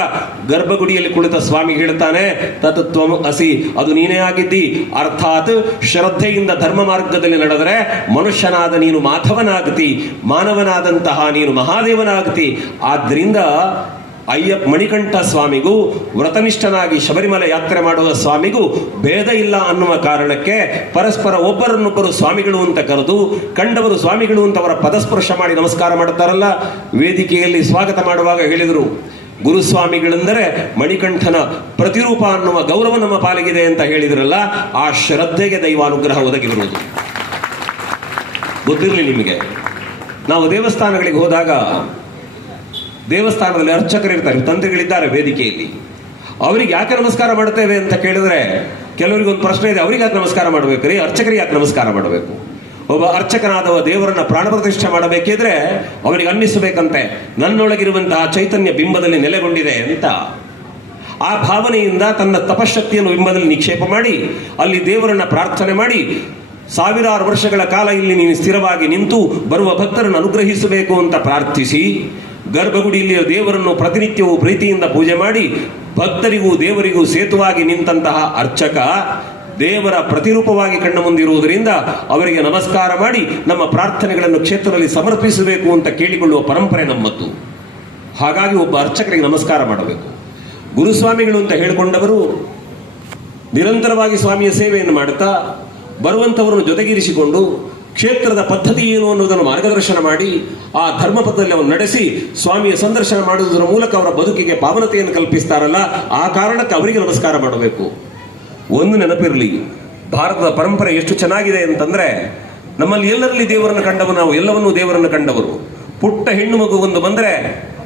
ಗರ್ಭಗುಡಿಯಲ್ಲಿ ಕುಳಿತ ಸ್ವಾಮಿ ಹೇಳ್ತಾನೆ, ತತ್ ತ್ವಂ ಅಸಿ, ಅದು ನೀನೇ ಆಗಿದ್ದಿ. ಅರ್ಥಾತ್ ಶ್ರದ್ಧೆಯಿಂದ ಧರ್ಮ ಮಾರ್ಗದಲ್ಲಿ ನಡೆದರೆ ಮನುಷ್ಯನಾದ ನೀನು ಮಾಧವನಾಗ್ತಿ, ಮಾನವನಾದಂತಹ ನೀನು ಮಹಾದೇವನಾಗ್ತಿ. ಆದ್ದರಿಂದ ಮಣಿಕಂಠ ಸ್ವಾಮಿಗೂ ವ್ರತನಿಷ್ಠನಾಗಿ ಶಬರಿಮಲೆ ಯಾತ್ರೆ ಮಾಡುವ ಸ್ವಾಮಿಗೂ ಭೇದ ಇಲ್ಲ ಅನ್ನುವ ಕಾರಣಕ್ಕೆ ಪರಸ್ಪರ ಒಬ್ಬರನ್ನೊಬ್ಬರು ಸ್ವಾಮಿಗಳು ಅಂತ ಕರೆದು, ಕಂಡವರು ಸ್ವಾಮಿಗಳು ಅಂತ ಅವರ ಪದಸ್ಪರ್ಶ ಮಾಡಿ ನಮಸ್ಕಾರ ಮಾಡುತ್ತಾರಲ್ಲ. ವೇದಿಕೆಯಲ್ಲಿ ಸ್ವಾಗತ ಮಾಡುವಾಗ ಹೇಳಿದರು, ಗುರುಸ್ವಾಮಿಗಳೆಂದರೆ ಮಣಿಕಂಠನ ಪ್ರತಿರೂಪ ಅನ್ನುವ ಗೌರವ ನಮ್ಮ ಪಾಲಿಗಿದೆ ಅಂತ ಹೇಳಿದ್ರಲ್ಲ. ಆ ಶ್ರದ್ಧೆಗೆ ದೈವಾನುಗ್ರಹ ಒದಗಿರುವುದು ಗೊತ್ತಿರಲಿ ನಿಮಗೆ. ನಾವು ದೇವಸ್ಥಾನಗಳಿಗೆ ಹೋದಾಗ ದೇವಸ್ಥಾನದಲ್ಲಿ ಅರ್ಚಕರಿರ್ತಾರೆ, ತಂತ್ರಿಗಳಿದ್ದಾರೆ ವೇದಿಕೆಯಲ್ಲಿ. ಅವರಿಗೆ ಯಾಕೆ ನಮಸ್ಕಾರ ಮಾಡ್ತೇವೆ ಅಂತ ಕೇಳಿದ್ರೆ ಕೆಲವರಿಗೆ ಒಂದು ಪ್ರಶ್ನೆ ಇದೆ, ಅವ್ರಿಗೆ ಯಾಕೆ ನಮಸ್ಕಾರ ಮಾಡಬೇಕ್ರಿ, ಅರ್ಚಕರಿಗೆ ಯಾಕೆ ನಮಸ್ಕಾರ ಮಾಡಬೇಕು? ಒಬ್ಬ ಅರ್ಚಕನಾದವ ದೇವರನ್ನ ಪ್ರಾಣ ಪ್ರತಿಷ್ಠೆ ಮಾಡಬೇಕಿದ್ರೆ ಅವರಿಗೆ ಅನ್ನಿಸಬೇಕಂತೆ, ನನ್ನೊಳಗಿರುವಂತಹ ಚೈತನ್ಯ ಬಿಂಬದಲ್ಲಿ ನೆಲೆಗೊಂಡಿದೆ ಅಂತ. ಆ ಭಾವನೆಯಿಂದ ತನ್ನ ತಪಶಕ್ತಿಯನ್ನು ಬಿಂಬದಲ್ಲಿ ನಿಕ್ಷೇಪ ಮಾಡಿ ಅಲ್ಲಿ ದೇವರನ್ನ ಪ್ರಾರ್ಥನೆ ಮಾಡಿ, ಸಾವಿರಾರು ವರ್ಷಗಳ ಕಾಲ ಇಲ್ಲಿ ನೀನು ಸ್ಥಿರವಾಗಿ ನಿಂತು ಬರುವ ಭಕ್ತರನ್ನು ಅನುಗ್ರಹಿಸಬೇಕು ಅಂತ ಪ್ರಾರ್ಥಿಸಿ, ಗರ್ಭಗುಡಿಯಲ್ಲಿ ದೇವರನ್ನು ಪ್ರತಿನಿತ್ಯವೂ ಪ್ರೀತಿಯಿಂದ ಪೂಜೆ ಮಾಡಿ ಭಕ್ತರಿಗೂ ದೇವರಿಗೂ ಸೇತುವಾಗಿ ನಿಂತಹ ಅರ್ಚಕ ದೇವರ ಪ್ರತಿರೂಪವಾಗಿ ಕಣ್ಣ ಮುಂದಿರುವುದರಿಂದ ಅವರಿಗೆ ನಮಸ್ಕಾರ ಮಾಡಿ ನಮ್ಮ ಪ್ರಾರ್ಥನೆಗಳನ್ನು ಕ್ಷೇತ್ರದಲ್ಲಿ ಸಮರ್ಪಿಸಬೇಕು ಅಂತ ಕೇಳಿಕೊಳ್ಳುವ ಪರಂಪರೆ ನಮ್ಮದ್ದು. ಹಾಗಾಗಿ ಒಬ್ಬ ಅರ್ಚಕರಿಗೆ ನಮಸ್ಕಾರ ಮಾಡಬೇಕು. ಗುರುಸ್ವಾಮಿಗಳು ಅಂತ ಹೇಳಿಕೊಂಡವರು ನಿರಂತರವಾಗಿ ಸ್ವಾಮಿಯ ಸೇವೆಯನ್ನು ಮಾಡುತ್ತಾ ಬರುವಂಥವರನ್ನು ಜೊತೆಗಿರಿಸಿಕೊಂಡು ಕ್ಷೇತ್ರದ ಪದ್ಧತಿ ಏನು ಅನ್ನೋದನ್ನು ಮಾರ್ಗದರ್ಶನ ಮಾಡಿ ಆ ಧರ್ಮಪಥದಲ್ಲಿ ಅವರು ನಡೆಸಿ ಸ್ವಾಮಿಯ ಸಂದರ್ಶನ ಮಾಡುವುದರ ಮೂಲಕ ಅವರ ಬದುಕಿಗೆ ಪಾವನತೆಯನ್ನು ಕಲ್ಪಿಸ್ತಾರಲ್ಲ, ಆ ಕಾರಣಕ್ಕೆ ಅವರಿಗೆ ನಮಸ್ಕಾರ ಮಾಡಬೇಕು. ಒಂದು ನೆನಪಿರಲಿ, ಭಾರತದ ಪರಂಪರೆ ಎಷ್ಟು ಚೆನ್ನಾಗಿದೆ ಅಂತಂದ್ರೆ, ನಮ್ಮಲ್ಲಿ ಎಲ್ಲರಲ್ಲಿ ದೇವರನ್ನು ಕಂಡವರು, ನಾವು ಎಲ್ಲವನ್ನೂ ದೇವರನ್ನು ಕಂಡವರು. ಪುಟ್ಟ ಹೆಣ್ಣು ಮಗು ಒಂದು ಬಂದರೆ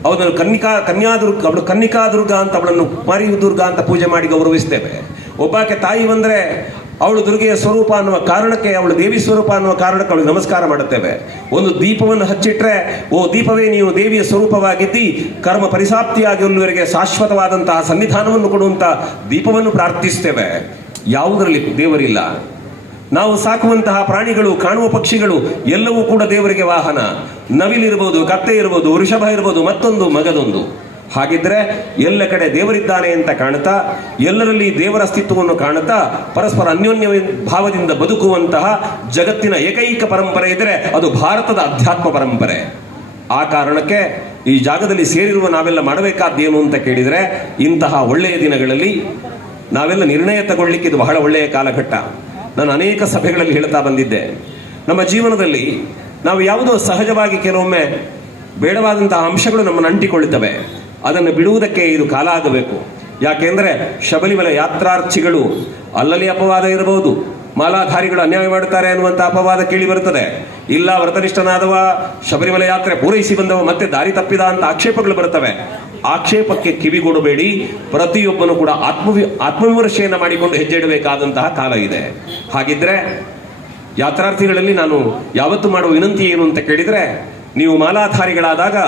ಅವಳನ್ನು ಕನ್ನಿಕಾದುರ್ಗ ಅಂತ, ಅವಳನ್ನು ಮಾರಿ ದುರ್ಗ ಅಂತ ಪೂಜೆ ಮಾಡಿ ಗೌರವಿಸ್ತೇವೆ. ಒಬ್ಬಾಕೆ ತಾಯಿ ಬಂದರೆ ಅವಳು ದುರ್ಗೆಯ ಸ್ವರೂಪ ಅನ್ನುವ ಕಾರಣಕ್ಕೆ, ಅವಳು ದೇವಿ ಸ್ವರೂಪ ಅನ್ನುವ ಕಾರಣಕ್ಕೆ ಅವಳಿಗೆ ನಮಸ್ಕಾರ ಮಾಡುತ್ತೇವೆ. ಒಂದು ದೀಪವನ್ನು ಹಚ್ಚಿಟ್ರೆ, ಓ ದೀಪವೇ ನೀವು ದೇವಿಯ ಸ್ವರೂಪವಾಗಿದ್ದಿ, ಕರ್ಮ ಪರಿಸಾಪ್ತಿಯಾಗಿರುವವರೆಗೆ ಶಾಶ್ವತವಾದಂತಹ ಸನ್ನಿಧಾನವನ್ನು ಕೊಡುವಂಥ ದೀಪವನ್ನು ಪ್ರಾರ್ಥಿಸ್ತೇವೆ. ಯಾವುದರಲ್ಲಿ ದೇವರಿಲ್ಲ. ನಾವು ಸಾಕುವಂತಹ ಪ್ರಾಣಿಗಳು, ಕಾಣುವ ಪಕ್ಷಿಗಳು ಎಲ್ಲವೂ ಕೂಡ ದೇವರಿಗೆ ವಾಹನ. ನವಿಲಿರ್ಬೋದು, ಕತ್ತೆ ಇರ್ಬೋದು, ವೃಷಭ ಇರ್ಬೋದು, ಮತ್ತೊಂದು ಮಗದೊಂದು. ಹಾಗಿದ್ರೆ ಎಲ್ಲ ಕಡೆ ದೇವರಿದ್ದಾನೆ ಅಂತ ಕಾಣುತ್ತಾ, ಎಲ್ಲರಲ್ಲಿ ದೇವರ ಅಸ್ತಿತ್ವವನ್ನು ಕಾಣುತ್ತಾ ಪರಸ್ಪರ ಅನ್ಯೋನ್ಯ ಭಾವದಿಂದ ಬದುಕುವಂತಹ ಜಗತ್ತಿನ ಏಕೈಕ ಪರಂಪರೆ ಇದ್ದರೆ ಅದು ಭಾರತದ ಅಧ್ಯಾತ್ಮ ಪರಂಪರೆ. ಆ ಕಾರಣಕ್ಕೆ ಈ ಜಾಗದಲ್ಲಿ ಸೇರಿರುವ ನಾವೆಲ್ಲ ಮಾಡಬೇಕಾದ್ದೇನು ಅಂತ ಕೇಳಿದರೆ, ಇಂತಹ ಒಳ್ಳೆಯ ದಿನಗಳಲ್ಲಿ ನಾವೆಲ್ಲ ನಿರ್ಣಯ ತಗೊಳ್ಳಿಕ್ಕೆ ಇದು ಬಹಳ ಒಳ್ಳೆಯ ಕಾಲಘಟ್ಟ. ನಾನು ಅನೇಕ ಸಭೆಗಳಲ್ಲಿ ಹೇಳ್ತಾ ಬಂದಿದ್ದೆ, ನಮ್ಮ ಜೀವನದಲ್ಲಿ ನಾವು ಯಾವುದೋ ಸಹಜವಾಗಿ ಕೆಲವೊಮ್ಮೆ ಬೇಡವಾದಂತಹ ಅಂಶಗಳು ನಮ್ಮನ್ನು ಅಂಟಿಕೊಳ್ಳುತ್ತವೆ. ಅದನ್ನು ಬಿಡುವುದಕ್ಕೆ ಇದು ಕಾಲ ಆಗಬೇಕು. ಯಾಕೆಂದರೆ ಶಬರಿಮಲೆ ಯಾತ್ರಾರ್ಥಿಗಳು ಅಲ್ಲಲ್ಲಿ ಅಪವಾದ ಇರಬಹುದು, ಮಾಲಾಧಾರಿಗಳು ಅನ್ಯಾಯ ಮಾಡುತ್ತಾರೆ ಅನ್ನುವಂಥ ಅಪವಾದ ಕೇಳಿ ಬರುತ್ತದೆ. ಇಲ್ಲ, ವ್ರತನಿಷ್ಠನಾದವ ಶಬರಿಮಲೆ ಯಾತ್ರೆ ಪೂರೈಸಿ ಬಂದವ ಮತ್ತೆ ದಾರಿ ತಪ್ಪಿದ ಅಂತ ಆಕ್ಷೇಪಗಳು ಬರುತ್ತವೆ. ಆಕ್ಷೇಪಕ್ಕೆ ಕಿವಿಗೊಡಬೇಡಿ. ಪ್ರತಿಯೊಬ್ಬನು ಕೂಡ ಆತ್ಮವಿಮರ್ಶೆಯನ್ನು ಮಾಡಿಕೊಂಡು ಹೆಜ್ಜೆ ಇಡಬೇಕಾದಂತಹ ಕಾಲ ಇದೆ. ಹಾಗಿದ್ರೆ ಯಾತ್ರಾರ್ಥಿಗಳಲ್ಲಿ ನಾನು ಯಾವತ್ತು ಮಾಡುವ ವಿನಂತಿ ಏನು ಅಂತ ಕೇಳಿದರೆ, ನೀವು ಮಾಲಾಧಾರಿಗಳಾದಾಗ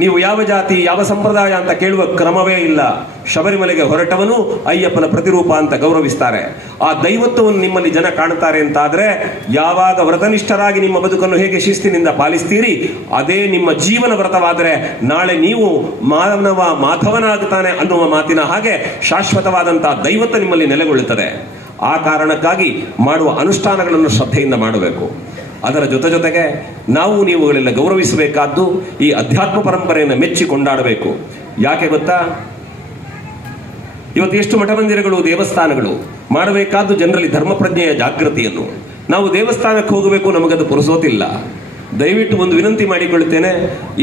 ನೀವು ಯಾವ ಜಾತಿ ಯಾವ ಸಂಪ್ರದಾಯ ಅಂತ ಕೇಳುವ ಕ್ರಮವೇ ಇಲ್ಲ. ಶಬರಿಮಲೆಗೆ ಹೊರಟವನು ಅಯ್ಯಪ್ಪನ ಪ್ರತಿರೂಪ ಅಂತ ಗೌರವಿಸ್ತಾರೆ. ಆ ದೈವತ್ವವನ್ನು ನಿಮ್ಮಲ್ಲಿ ಜನ ಕಾಣುತ್ತಾರೆ ಅಂತಾದರೆ, ಯಾವಾಗ ವ್ರತನಿಷ್ಠರಾಗಿ ನಿಮ್ಮ ಬದುಕನ್ನು ಹೇಗೆ ಶಿಸ್ತಿನಿಂದ ಪಾಲಿಸ್ತೀರಿ, ಅದೇ ನಿಮ್ಮ ಜೀವನ ವ್ರತವಾದರೆ ನಾಳೆ ನೀವು ಮಾಧವನಾಗುತ್ತಾನೆ ಅನ್ನುವ ಮಾತಿನ ಹಾಗೆ ಶಾಶ್ವತವಾದಂತಹ ದೈವತ್ವ ನಿಮ್ಮಲ್ಲಿ ನೆಲೆಗೊಳ್ಳುತ್ತದೆ. ಆ ಕಾರಣಕ್ಕಾಗಿ ಮಾಡುವ ಅನುಷ್ಠಾನಗಳನ್ನು ಶ್ರದ್ಧೆಯಿಂದ ಮಾಡಬೇಕು. ಅದರ ಜೊತೆಗೆ ನಾವು ನೀವುಗಳೆಲ್ಲ ಗೌರವಿಸಬೇಕಾದ್ದು ಈ ಅಧ್ಯಾತ್ಮ ಪರಂಪರೆಯನ್ನು ಮೆಚ್ಚಿ ಕೊಂಡಾಡಬೇಕು. ಯಾಕೆ ಗೊತ್ತಾ, ಇವತ್ತು ಎಷ್ಟು ಮಠಮಂದಿರಗಳು, ದೇವಸ್ಥಾನಗಳು ಮಾಡಬೇಕಾದ್ದು ಜನರಲ್ಲಿ ಧರ್ಮಪ್ರಜ್ಞೆಯ ಜಾಗೃತಿಯನ್ನು. ನಾವು ದೇವಸ್ಥಾನಕ್ಕೆ ಹೋಗಬೇಕು, ನಮಗದು ಪುರುಸೋತಿಲ್ಲ. ದಯವಿಟ್ಟು ಒಂದು ವಿನಂತಿ ಮಾಡಿಕೊಳ್ಳುತ್ತೇನೆ,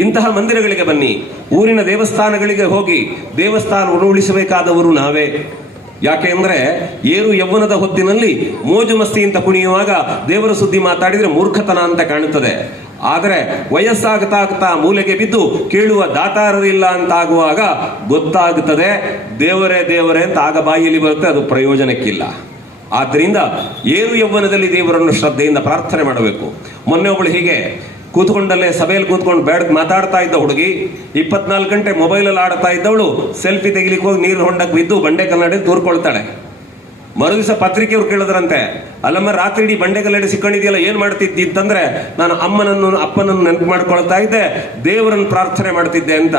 ಇಂತಹ ಮಂದಿರಗಳಿಗೆ ಬನ್ನಿ. ಊರಿನ ದೇವಸ್ಥಾನಗಳಿಗೆ ಹೋಗಿ ದೇವಸ್ಥಾನವನ್ನು ಉಳಿಸಬೇಕಾದವರು ನಾವೇ. ಯಾಕೆ ಅಂದ್ರೆ ಏರು ಯೌವನದ ಹೊತ್ತಿನಲ್ಲಿ ಮೋಜು ಮಸ್ತಿ ಅಂತ ಕುಣಿಯುವಾಗ ದೇವರ ಸುದ್ದಿ ಮಾತಾಡಿದ್ರೆ ಮೂರ್ಖತನ ಅಂತ ಕಾಣುತ್ತದೆ. ಆದರೆ ವಯಸ್ಸಾಗ್ತಾ ಆಗ್ತಾ ಮೂಲೆಗೆ ಬಿದ್ದು ಕೇಳುವ ದಾತಾರರಿಲ್ಲ ಅಂತ ಆಗುವಾಗ ಗೊತ್ತಾಗುತ್ತದೆ ದೇವರೇ ದೇವರೇ ಅಂತ ಆಗ ಬಾಯಿಯಲ್ಲಿ ಬರುತ್ತೆ, ಅದು ಪ್ರಯೋಜನಕ್ಕಿಲ್ಲ. ಆದ್ದರಿಂದ ಏರು ಯೌವನದಲ್ಲಿ ದೇವರನ್ನು ಶ್ರದ್ಧೆಯಿಂದ ಪ್ರಾರ್ಥನೆ ಮಾಡಬೇಕು. ಮೊನ್ನೆ ಒಬ್ಬಳು ಹೀಗೆ ಕೂತ್ಕೊಂಡಲ್ಲೇ ಸಭೆಯಲ್ಲಿ ಕೂತ್ಕೊಂಡು ಬೇಡ ಮಾತಾಡ್ತಾ ಇದ್ದ ಹುಡುಗಿ 24 ಗಂಟೆ ಮೊಬೈಲಲ್ಲಿ ಆಡ್ತಾ ಇದ್ದವಳು ಸೆಲ್ಫಿ ತೆಗಿಲಿಕ್ಕೆ ಹೋಗಿ ನೀರು ಹೊಂಡಕ್ಕೆ ಬಿದ್ದು ಬಂಡೆ ಕನ್ನಡಿ ತೂರ್ಕೊಳ್ತಾಳೆ. ಮರುದಿವಸ ಪತ್ರಿಕೆಯವ್ರು ಕೇಳಿದ್ರಂತೆ, ಅಲ್ಲಮ್ಮ ರಾತ್ರಿ ಇಡೀ ಬಂಡೆ ಕಲ್ಲಡಿ ಸಿಕ್ಕೊಂಡಿದೆಯಲ್ಲ ಏನ್ ಮಾಡ್ತಿದ್ದಿ ಅಂತಂದ್ರೆ, ನಾನು ಅಪ್ಪನನ್ನು ನೆನಪು ಮಾಡ್ಕೊಳ್ತಾ ಇದ್ದೆ, ದೇವರನ್ನು ಪ್ರಾರ್ಥನೆ ಮಾಡ್ತಿದ್ದೆ ಅಂತ.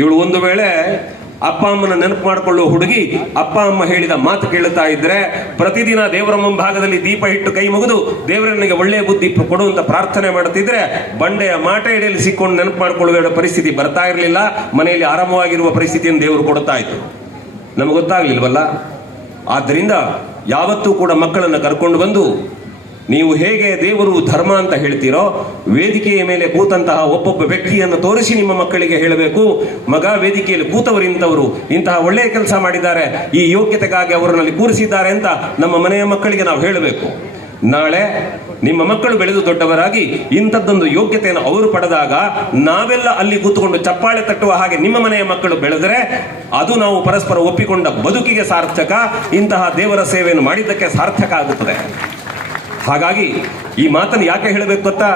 ಇವಳು ಒಂದು ವೇಳೆ ಅಪ್ಪ ಅಮ್ಮನ ನೆನಪು ಮಾಡಿಕೊಳ್ಳುವ ಹುಡುಗಿ ಅಪ್ಪ ಅಮ್ಮ ಹೇಳಿದ ಮಾತು ಕೇಳುತ್ತಾ ಇದ್ರೆ, ಪ್ರತಿದಿನ ದೇವರ ಮುಂಭಾಗದಲ್ಲಿ ದೀಪ ಇಟ್ಟು ಕೈ ಮುಗಿದು ದೇವರನಿಗೆ ಒಳ್ಳೆಯ ಬುದ್ಧಿ ಕೊಡುವಂತ ಪ್ರಾರ್ಥನೆ ಮಾಡುತ್ತಿದ್ರೆ ಬಂಡೆಯ ಮಾಟ ಎಡೆಯಲ್ಲಿ ಸಿಕ್ಕೊಂಡು ನೆನಪು ಮಾಡಿಕೊಳ್ಳುವ ಪರಿಸ್ಥಿತಿ ಬರ್ತಾ ಇರಲಿಲ್ಲ. ಮನೆಯಲ್ಲಿ ಆರಾಮವಾಗಿರುವ ಪರಿಸ್ಥಿತಿಯನ್ನು ದೇವರು ಕೊಡ್ತಾ ಇತ್ತು. ನಮ್ಗೆ ಗೊತ್ತಾಗ್ಲಿಲ್ವಲ್ಲ. ಆದ್ದರಿಂದ ಯಾವತ್ತೂ ಕೂಡ ಮಕ್ಕಳನ್ನು ಕರ್ಕೊಂಡು ಬಂದು ನೀವು ಹೇಗೆ ದೇವರು ಧರ್ಮ ಅಂತ ಹೇಳ್ತೀರೋ, ವೇದಿಕೆಯ ಮೇಲೆ ಕೂತಂತಹ ಒಬ್ಬೊಬ್ಬ ವ್ಯಕ್ತಿಯನ್ನು ತೋರಿಸಿ ನಿಮ್ಮ ಮಕ್ಕಳಿಗೆ ಹೇಳಬೇಕು, ಮಗ ವೇದಿಕೆಯಲ್ಲಿ ಕೂತವರು ಇಂಥವರು ಇಂತಹ ಒಳ್ಳೆಯ ಕೆಲಸ ಮಾಡಿದ್ದಾರೆ, ಈ ಯೋಗ್ಯತೆಗಾಗಿ ಅವರನ್ನಲ್ಲಿ ಕೂರಿಸಿದ್ದಾರೆ ಅಂತ ನಮ್ಮ ಮನೆಯ ಮಕ್ಕಳಿಗೆ ನಾವು ಹೇಳಬೇಕು. ನಾಳೆ ನಿಮ್ಮ ಮಕ್ಕಳು ಬೆಳೆದು ದೊಡ್ಡವರಾಗಿ ಇಂಥದ್ದೊಂದು ಯೋಗ್ಯತೆಯನ್ನು ಅವರು ಪಡೆದಾಗ ನಾವೆಲ್ಲ ಅಲ್ಲಿ ಕೂತ್ಕೊಂಡು ಚಪ್ಪಾಳೆ ತಟ್ಟುವ ಹಾಗೆ ನಿಮ್ಮ ಮನೆಯ ಮಕ್ಕಳು ಬೆಳೆದರೆ ಅದು ನಾವು ಪರಸ್ಪರ ಒಪ್ಪಿಕೊಂಡ ಬದುಕಿಗೆ ಸಾರ್ಥಕ, ಇಂತಹ ದೇವರ ಸೇವೆಯನ್ನು ಮಾಡಿದ್ದಕ್ಕೆ ಸಾರ್ಥಕ ಆಗುತ್ತದೆ. ಹಾಗಾಗಿ ಈ ಮಾತನ್ನು ಯಾಕೆ ಹೇಳಬೇಕು ಗೊತ್ತಾ,